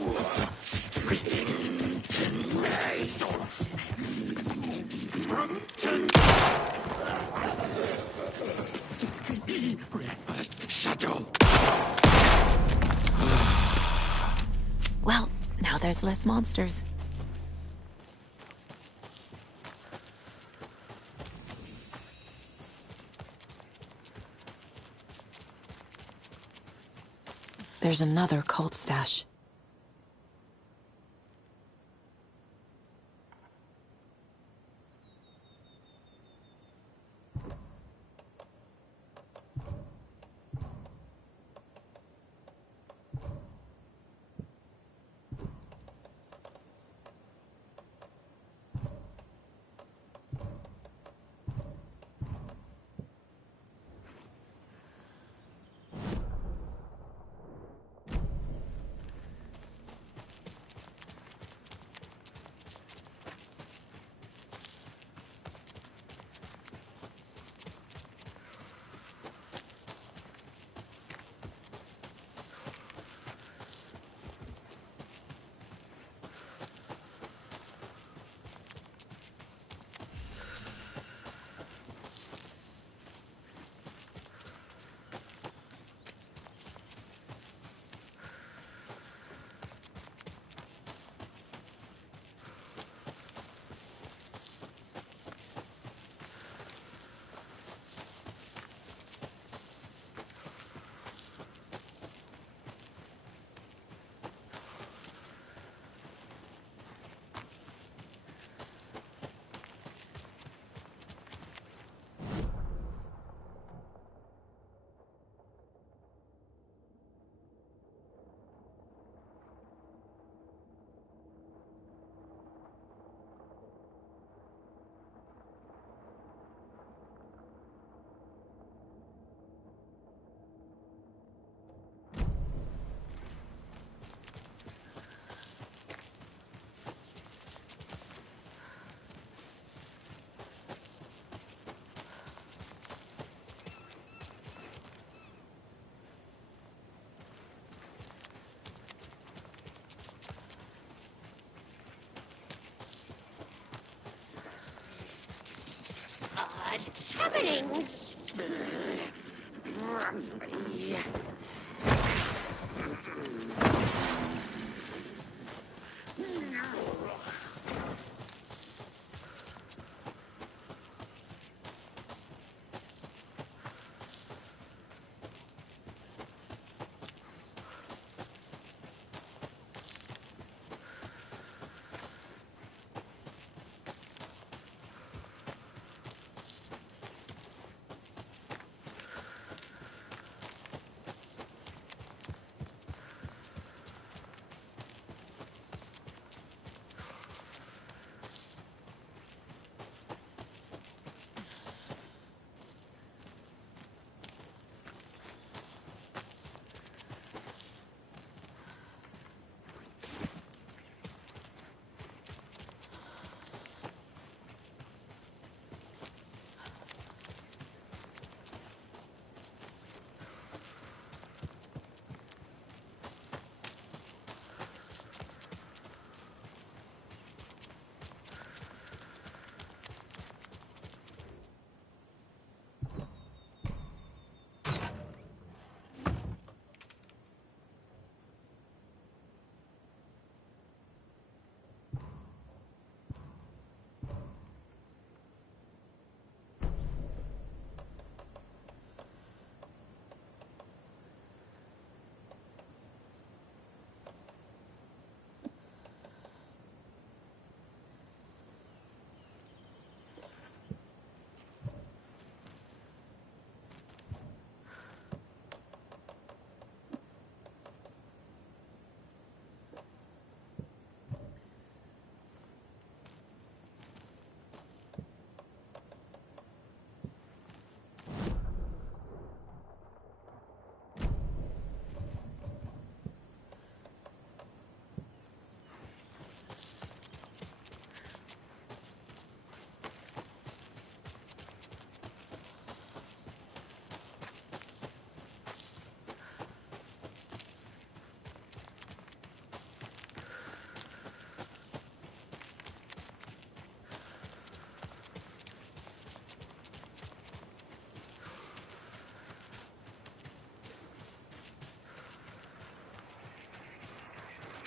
Shadow. Well, now there's less monsters. There's another cult stash. What's happening?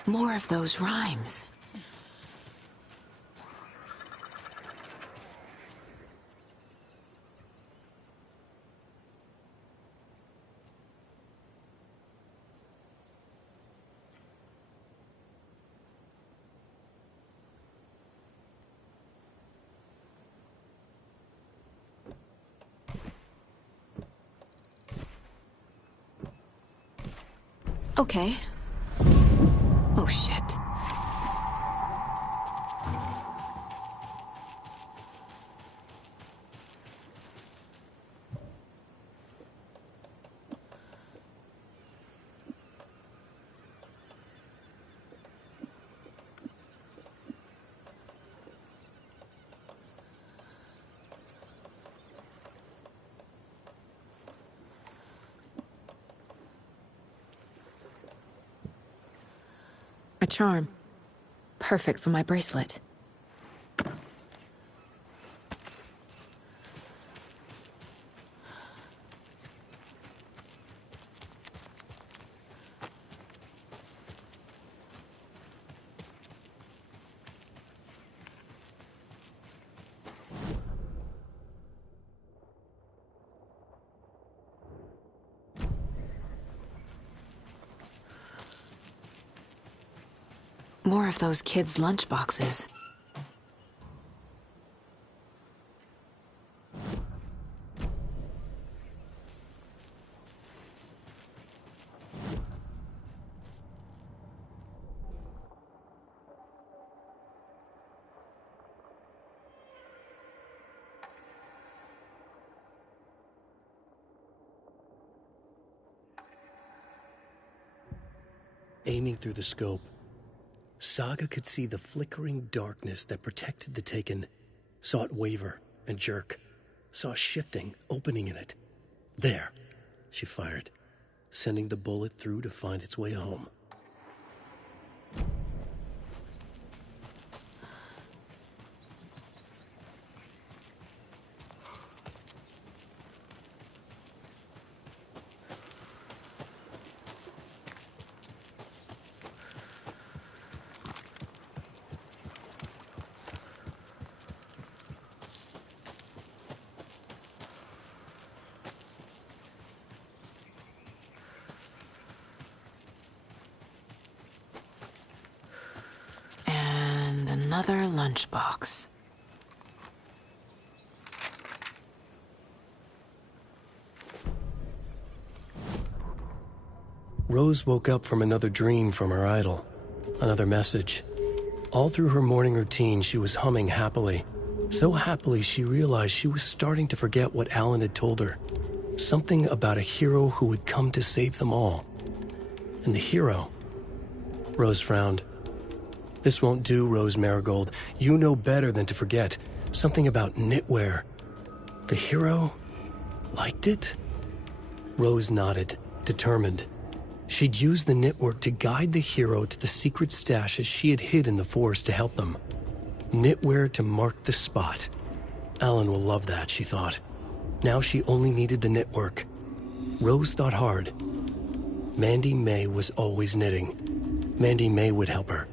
More of those rhymes. Okay. Oh, shit. A charm. Perfect for my bracelet. More of those kids' lunchboxes. Aiming through the scope, Saga could see the flickering darkness that protected the Taken, saw it waver and jerk, saw a shifting opening in it. There, she fired, sending the bullet through to find its way home. Another lunchbox. Rose woke up from another dream from her idol. Another message. All through her morning routine, she was humming happily. So happily, she realized she was starting to forget what Alan had told her. Something about a hero who would come to save them all. And the hero... Rose frowned. This won't do, Rose Marigold. You know better than to forget. Something about knitwear. The hero liked it? Rose nodded, determined. She'd use the knitwork to guide the hero to the secret stashes she had hid in the forest to help them. Knitwear to mark the spot. Alan will love that, she thought. Now she only needed the knitwork. Rose thought hard. Mandy May was always knitting. Mandy May would help her.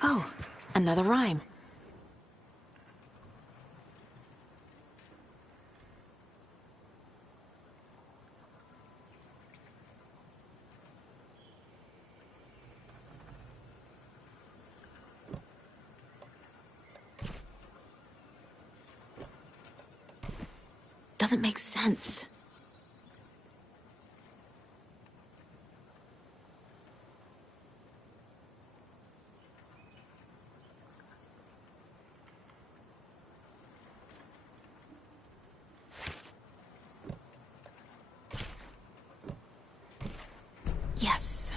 Oh, another rhyme. Doesn't make sense. Yes.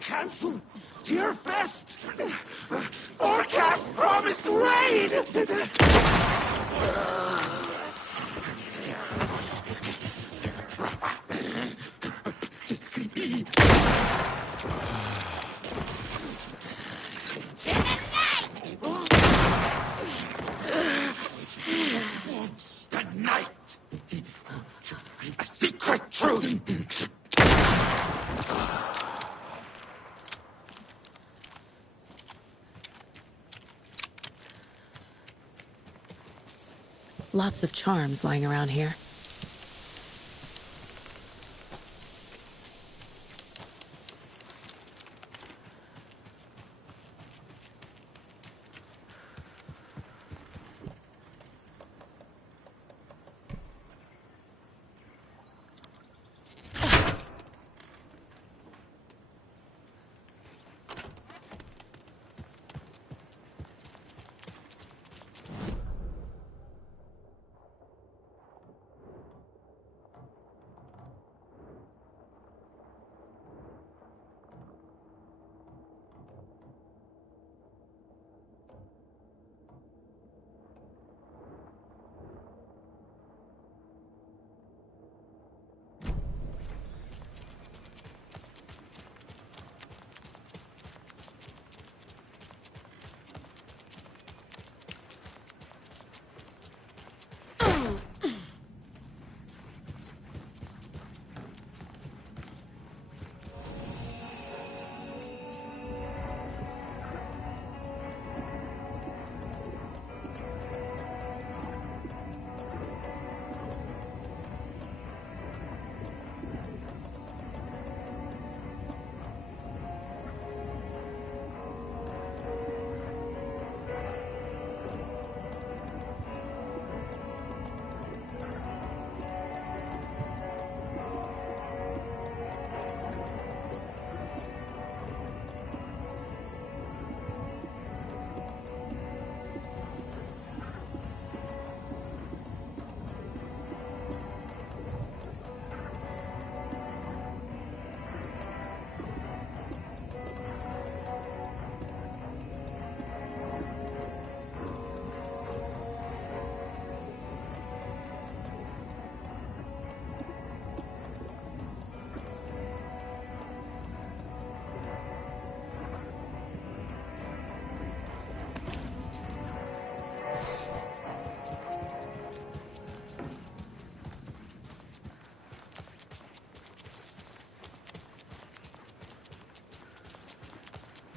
Cancel Deerfest! Forecast promised rain! The night! A secret truth! Lots of charms lying around here.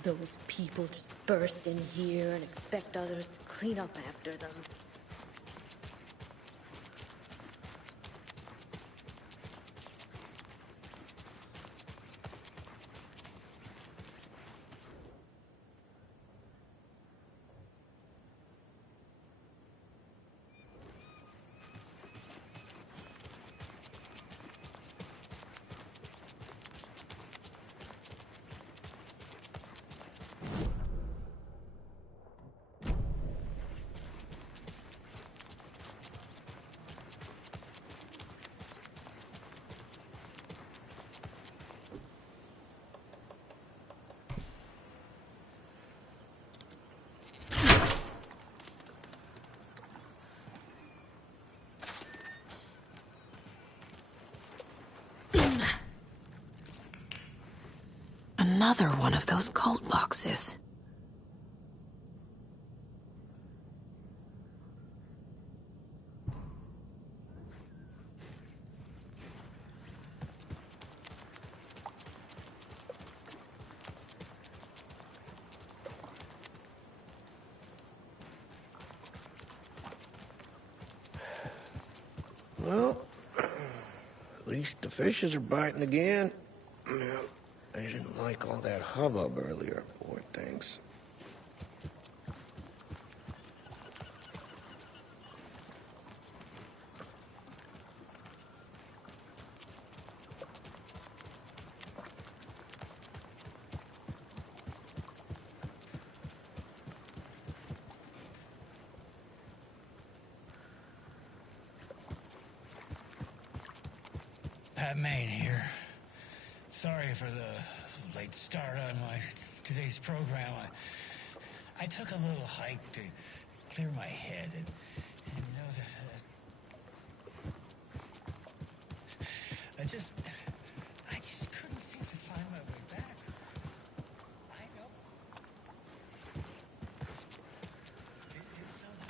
those people just burst in here and expect others to clean up after them. Another one of those cult boxes. Well, at least the fishes are biting again. They didn't like all that hubbub earlier, poor things. Pat Maine here. Sorry for the late start on today's program. I took a little hike to clear my head and know that I just couldn't seem to find my way back. I know. It somehow.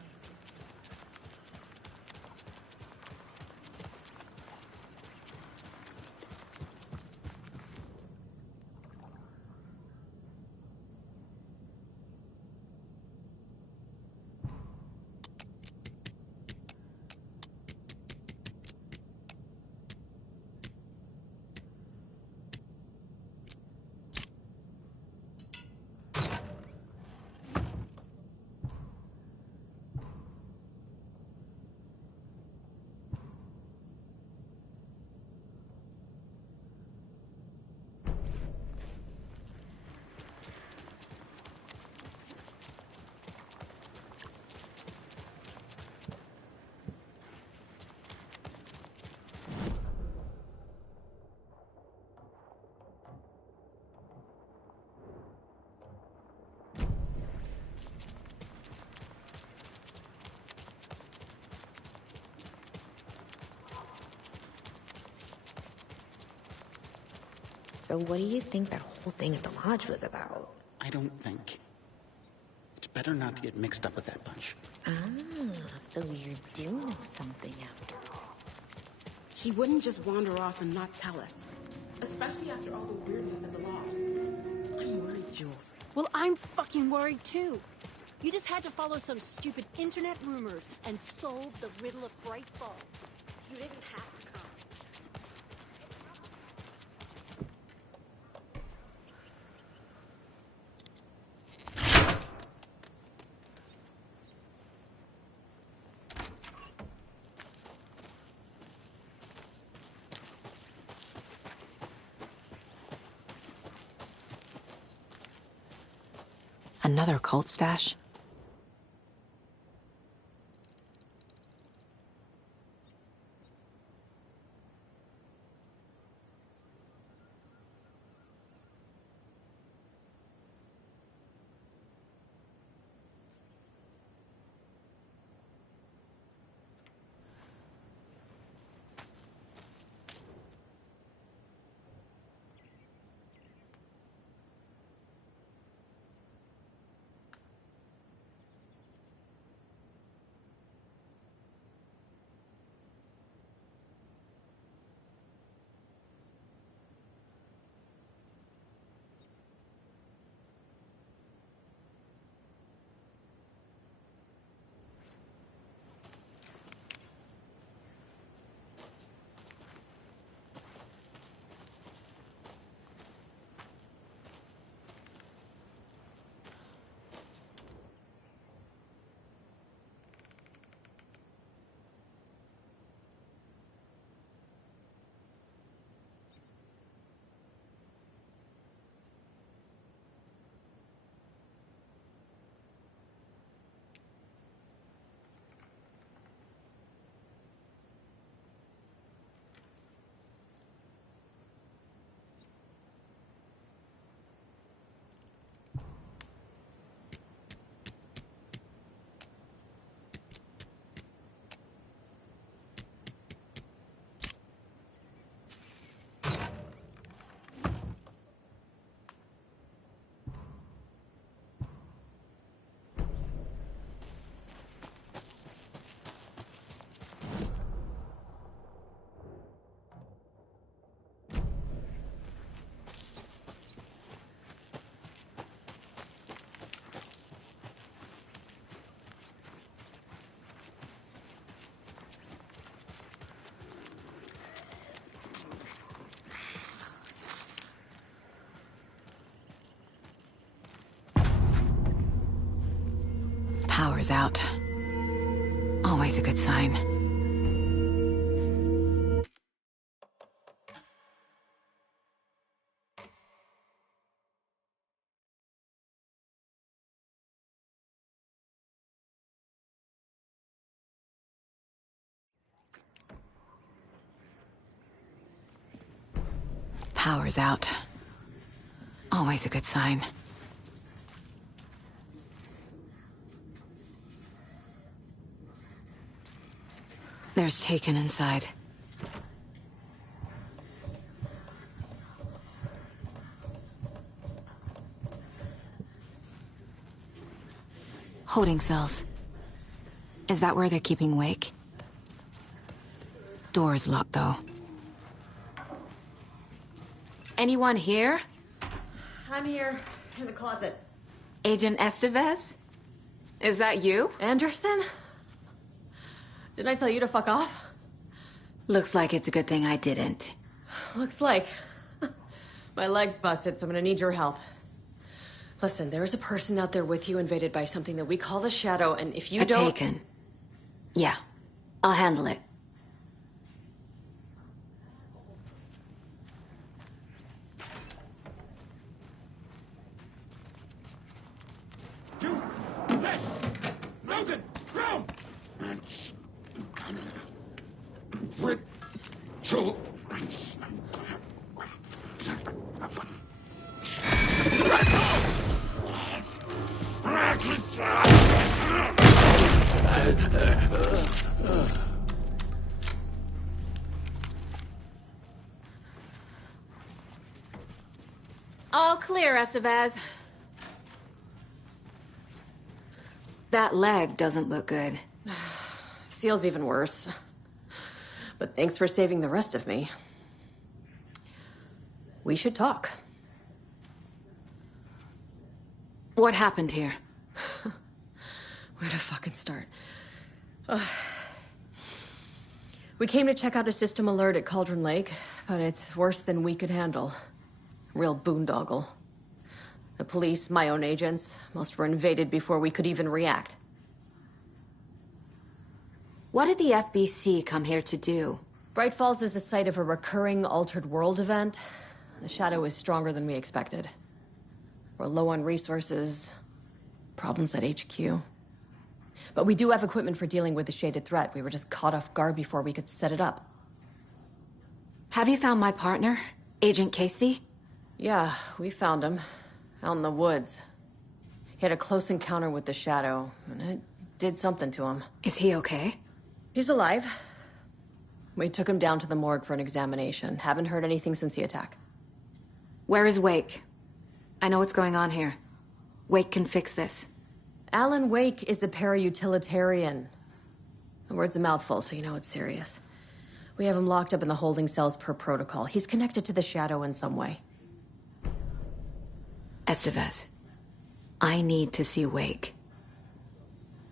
So what do you think that whole thing at the lodge was about? I don't think. It's better not to get mixed up with that bunch. Ah, so you do know something after all. He wouldn't just wander off and not tell us. Especially after all the weirdness at the lodge. I'm worried, Jules. Well, I'm fucking worried too. You just had to follow some stupid internet rumors and solve the riddle of Bright Falls. You didn't have to come. Another cult stash? Power's out. Always a good sign. Power's out. Always a good sign. There's Taken inside. Holding cells. Is that where they're keeping Wake? Door's locked, though. Anyone here? I'm here, in the closet. Agent Estevez? Is that you? Anderson? Didn't I tell you to fuck off? Looks like it's a good thing I didn't. Looks like. My leg's busted, so I'm gonna need your help. Listen, there is a person out there with you invaded by something that we call the Shadow, and if you don't... Taken. Yeah, I'll handle it. Logan! Ground! All clear, Estevez. That leg doesn't look good. Feels even worse. But thanks for saving the rest of me. We should talk. What happened here? Where to fucking start? We came to check out a system alert at Cauldron Lake, but it's worse than we could handle. Real boondoggle. The police, my own agents, most were invaded before we could even react. What did the FBC come here to do? Bright Falls is the site of a recurring Altered World event. The Shadow is stronger than we expected. We're low on resources, problems at HQ. But we do have equipment for dealing with the shaded threat. We were just caught off guard before we could set it up. Have you found my partner, Agent Casey? Yeah, we found him. Out in the woods. He had a close encounter with the Shadow, and it did something to him. Is he okay? He's alive. We took him down to the morgue for an examination. Haven't heard anything since the attack. Where is Wake? I know what's going on here. Wake can fix this. Alan Wake is a para-utilitarian. The word's a mouthful, so you know it's serious. We have him locked up in the holding cells per protocol. He's connected to the Shadow in some way. Estevez, I need to see Wake.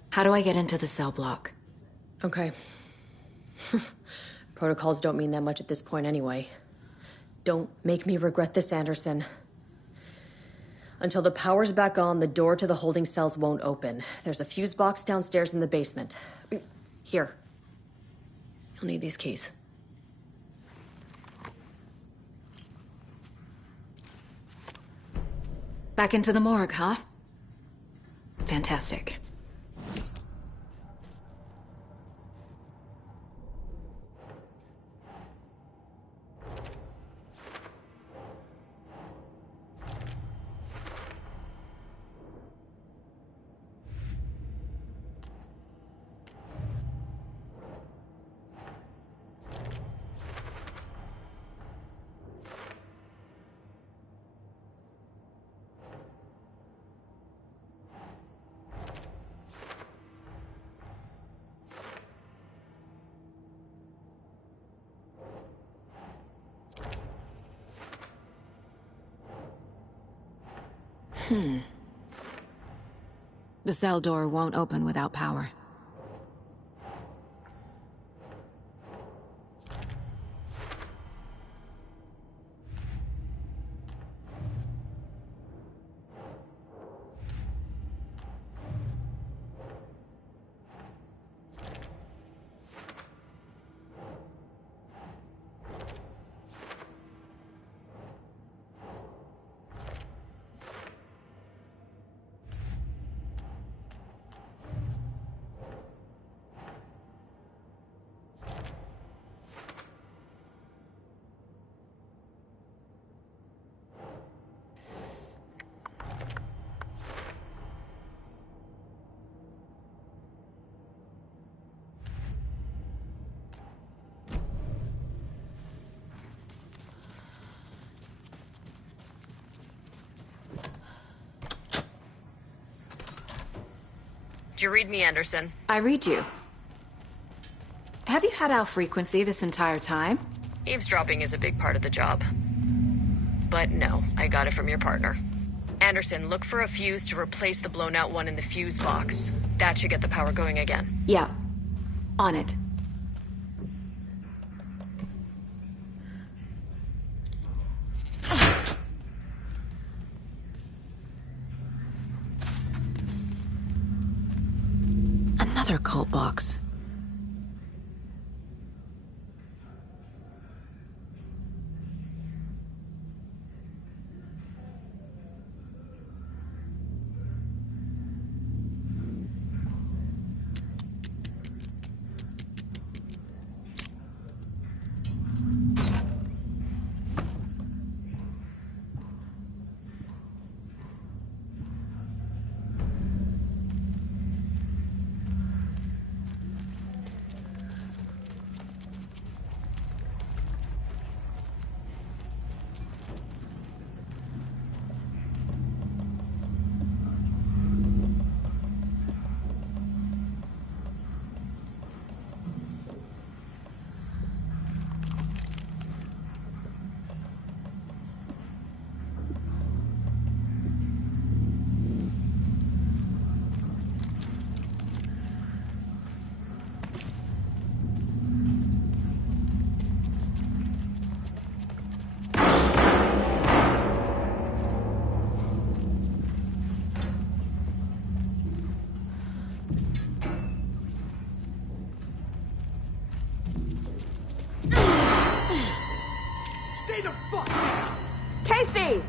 How do I get into the cell block? Okay. Protocols don't mean that much at this point anyway. Don't make me regret this, Anderson. Until the power's back on, the door to the holding cells won't open. There's a fuse box downstairs in the basement. Here. You'll need these keys. Back into the morgue, huh? Fantastic. The cell door won't open without power. Do you read me, Anderson? I read you. Have you had our frequency this entire time? Eavesdropping is a big part of the job. But no, I got it from your partner. Anderson, look for a fuse to replace the blown out one in the fuse box. That should get the power going again. Yeah. On it. Another cult box. Casey!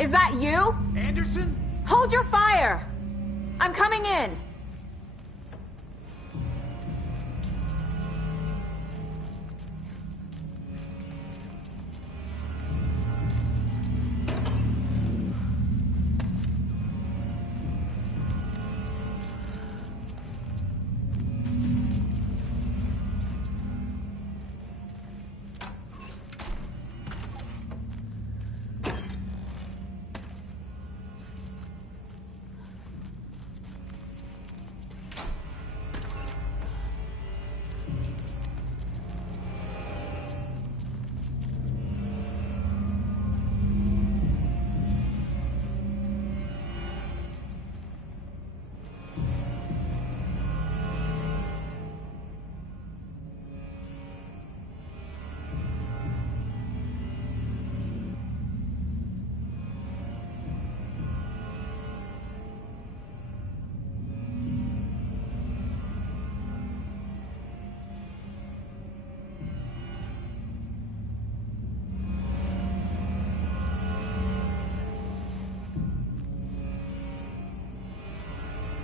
Is that you? Anderson? Hold your fire! I'm coming in!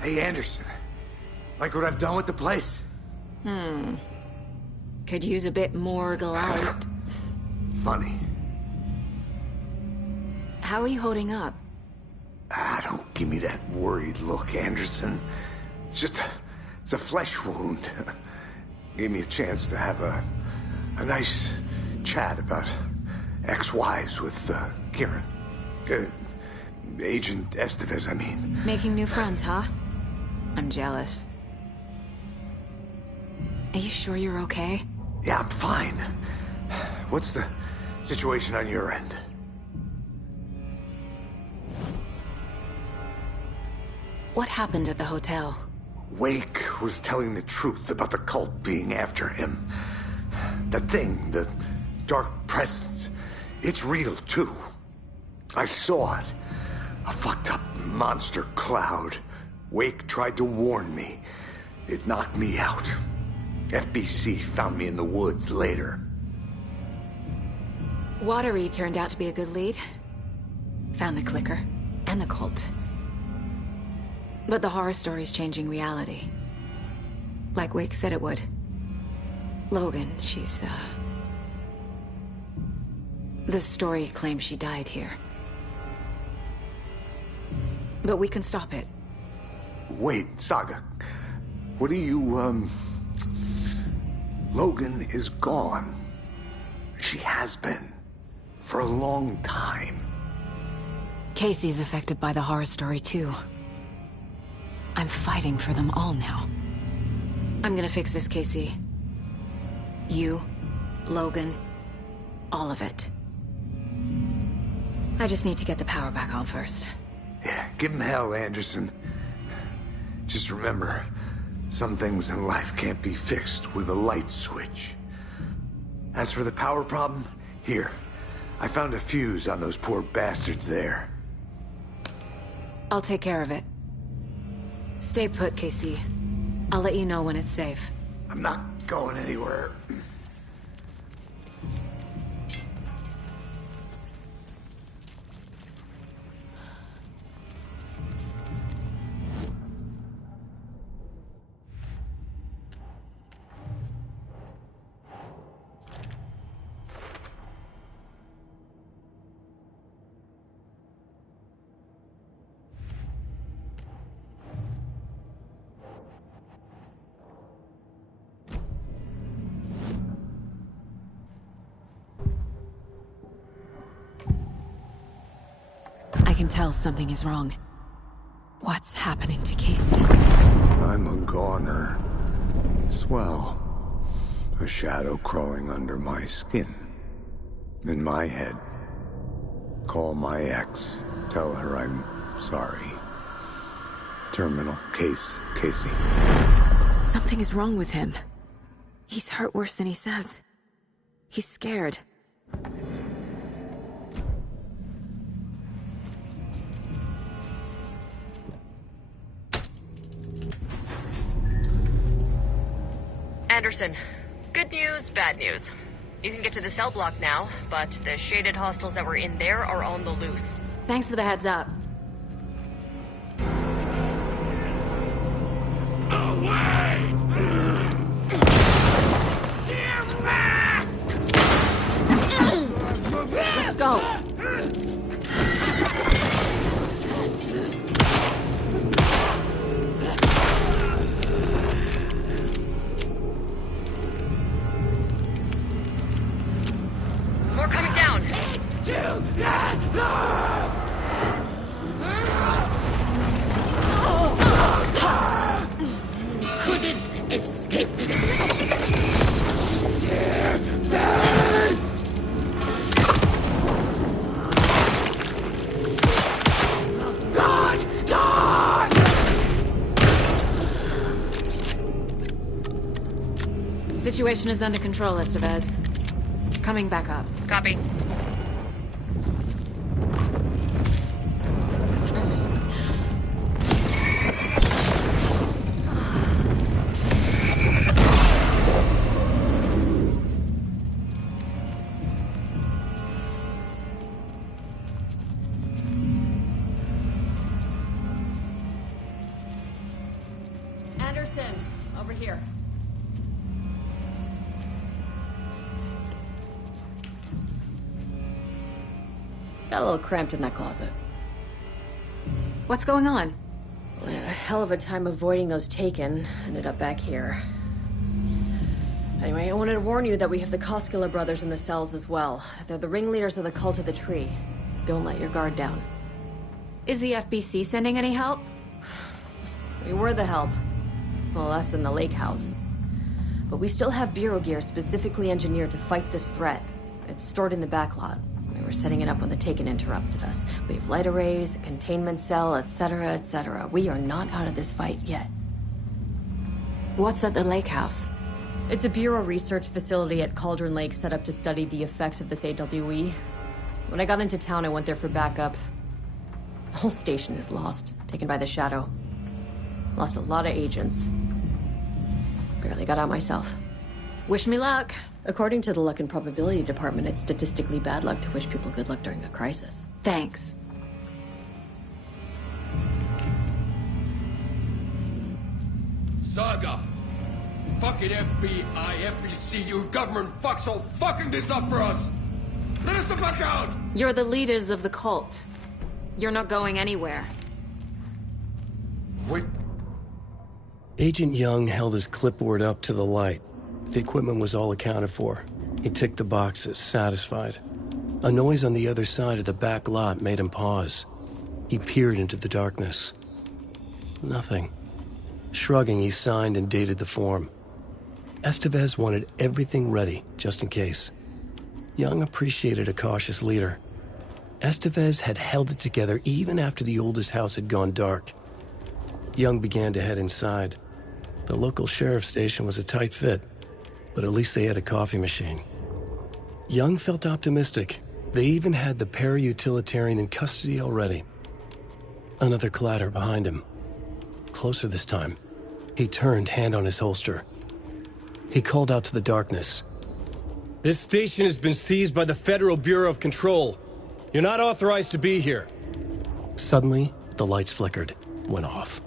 Hey, Anderson. Like what I've done with the place? Could use a bit more light. Funny. How are you holding up? Don't give me that worried look, Anderson. It's a flesh wound. Gave me a chance to have a nice chat about ex-wives with Kieran. Agent Estevez, I mean. Making new friends, huh? I'm jealous. Are you sure you're okay? Yeah, I'm fine. What's the situation on your end? What happened at the hotel? Wake was telling the truth about the cult being after him. That thing, the dark presence, it's real too. I saw it. A fucked up monster cloud. Wake tried to warn me. It knocked me out. FBC found me in the woods later. Watery turned out to be a good lead. Found the clicker and the cult. But the horror story's changing reality. Like Wake said it would. Logan, she's, the story claims she died here. But we can stop it. Wait, Saga. What do you, Logan is gone. She has been. For a long time. Casey's affected by the horror story, too. I I'm fighting for them all now. I'm gonna fix this, Casey. You, Logan, all of it. I just need to get the power back on first. Yeah, give him hell, Anderson. Just remember, some things in life can't be fixed with a light switch. As for the power problem, here. I found a fuse on those poor bastards there. I'll take care of it. Stay put, Casey. I'll let you know when it's safe. I'm not going anywhere. I can tell something is wrong. What's happening to Casey? I'm a goner. Swell. A shadow crawling under my skin. In my head. Call my ex. Tell her I'm sorry. Terminal case, Casey. Something is wrong with him. He's hurt worse than he says. He's scared. Anderson, good news, bad news. You can get to the cell block now, but the shaded hostiles that were in there are on the loose. Thanks for the heads up. Away! Dear mask! Let's go. More coming down. Couldn't escape it. God! Situation is under control, Estevez. Coming back up. Copy. Anderson, over here. Got a little cramped in that closet. What's going on? We had a hell of a time avoiding those Taken. Ended up back here. Anyway, I wanted to warn you that we have the Koskela brothers in the cells as well. They're the ringleaders of the Cult of the Tree. Don't let your guard down. Is the FBC sending any help? We were the help. Well, us in the lake house. But we still have Bureau gear specifically engineered to fight this threat. It's stored in the back lot. We were setting it up when the Taken interrupted us. We have light arrays, a containment cell, etc., etc. We are not out of this fight yet. What's at the lake house? It's a Bureau research facility at Cauldron Lake set up to study the effects of this AWE. When I got into town, I went there for backup. The whole station is lost, taken by the Shadow. Lost a lot of agents. Barely got out myself. Wish me luck. According to the Luck and Probability Department, it's statistically bad luck to wish people good luck during a crisis. Thanks. Saga! Fucking FBI, FBC, your government fucks all fucking this up for us! Let us the fuck out! You're the leaders of the cult. You're not going anywhere. Wait. Agent Young held his clipboard up to the light. The equipment was all accounted for. He ticked the boxes, satisfied. A noise on the other side of the back lot made him pause. He peered into the darkness. Nothing. Shrugging, he signed and dated the form. Estevez wanted everything ready, just in case. Young appreciated a cautious leader. Estevez had held it together even after the oldest house had gone dark. Young began to head inside. The local sheriff's station was a tight fit, but at least they had a coffee machine. Young felt optimistic. They even had the para-utilitarian in custody already. Another clatter behind him. Closer this time. He turned, hand on his holster. He called out to the darkness. This station has been seized by the Federal Bureau of Control. You're not authorized to be here. Suddenly, the lights flickered, went off.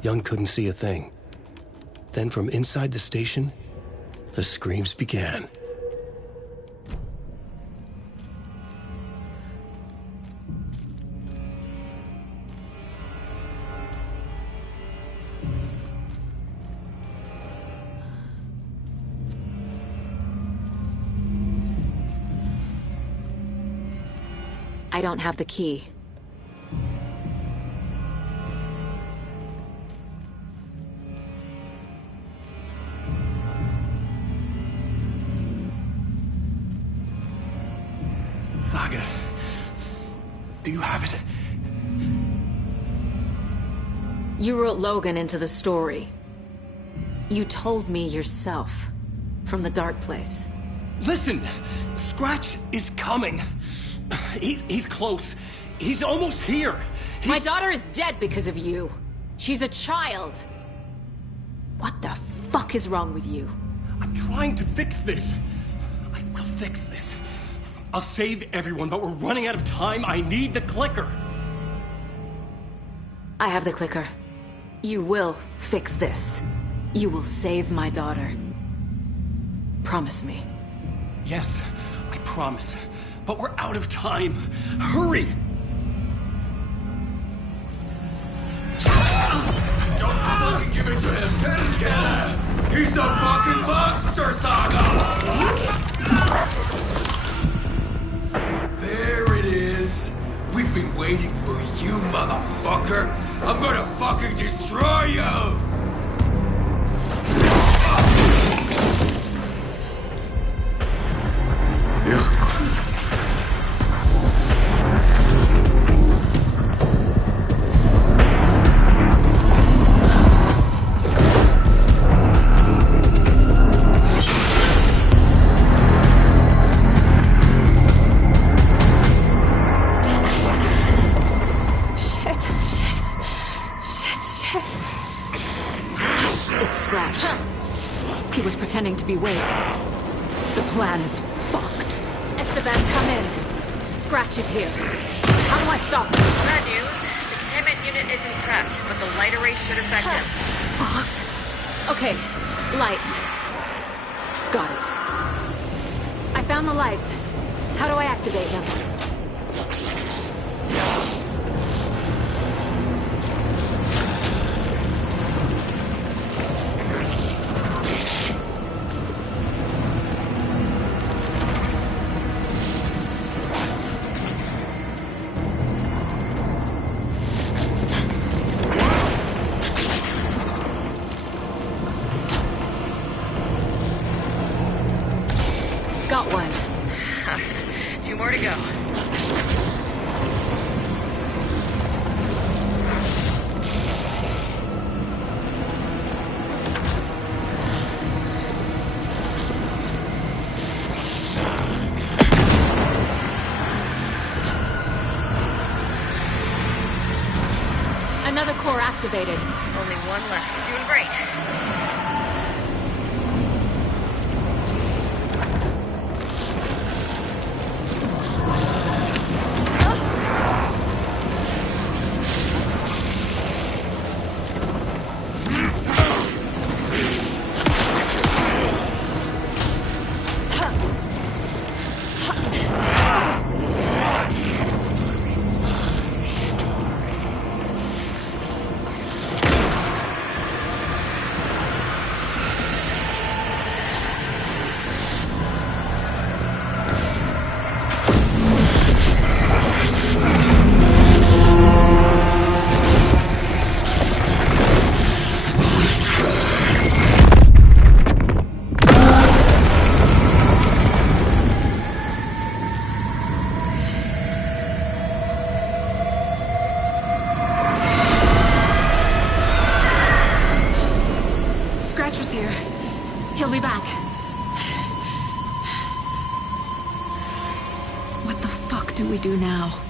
Young couldn't see a thing. Then from inside the station, the screams began. I don't have the key. Saga, do you have it? You wrote Logan into the story. You told me yourself, from the dark place. Listen! Scratch is coming. He's close. He's almost here. My daughter is dead because of you. She's a child. What the fuck is wrong with you? I'm trying to fix this. I will fix this. I'll save everyone, but we're running out of time. I need the clicker. I have the clicker. You will fix this. You will save my daughter. Promise me. Yes, I promise. But we're out of time. Hurry! Don't fucking give it to him! Let him kill him! He's a fucking monster, Saga! There it is! We've been waiting for you, motherfucker! I'm gonna fucking destroy you! Pretending to be Wade. The plan is fucked. Estevez, come in. Scratch is here. How do I stop him? Bad news. The containment unit isn't prepped, but the light array should affect him. Fuck. Okay, lights. Got it. I found the lights. How do I activate them? Got one. 2 more to go. Another core activated. Only one left. Doing great. I'll be back. What the fuck do we do now?